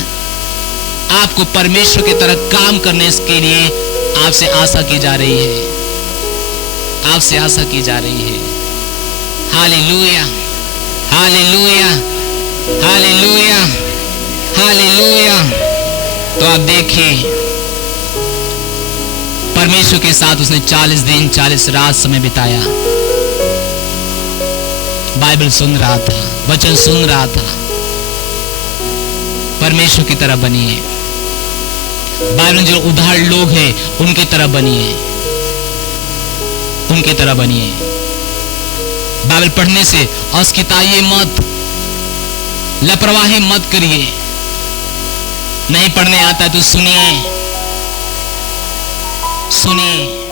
आपको परमेश्वर की तरह काम करने के लिए आपसे आशा की जा रही है, आपसे आशा की जा रही है। Hallelujah, hallelujah, hallelujah, hallelujah. तो आप देखिए, परमेश्वर के साथ उसने 40 दिन 40 रात समय बिताया। बाइबल सुन रहा था, वचन सुन रहा था। परमेश्वर की तरह बनिए। बाइबल में जो उदार लोग हैं उनकी तरह बनिए, उनकी तरह बनिए। बाइबल पढ़ने से अस्किताइए मत, लापरवाही मत करिए। नहीं पढ़ने आता तो सुनिए, सुनिए।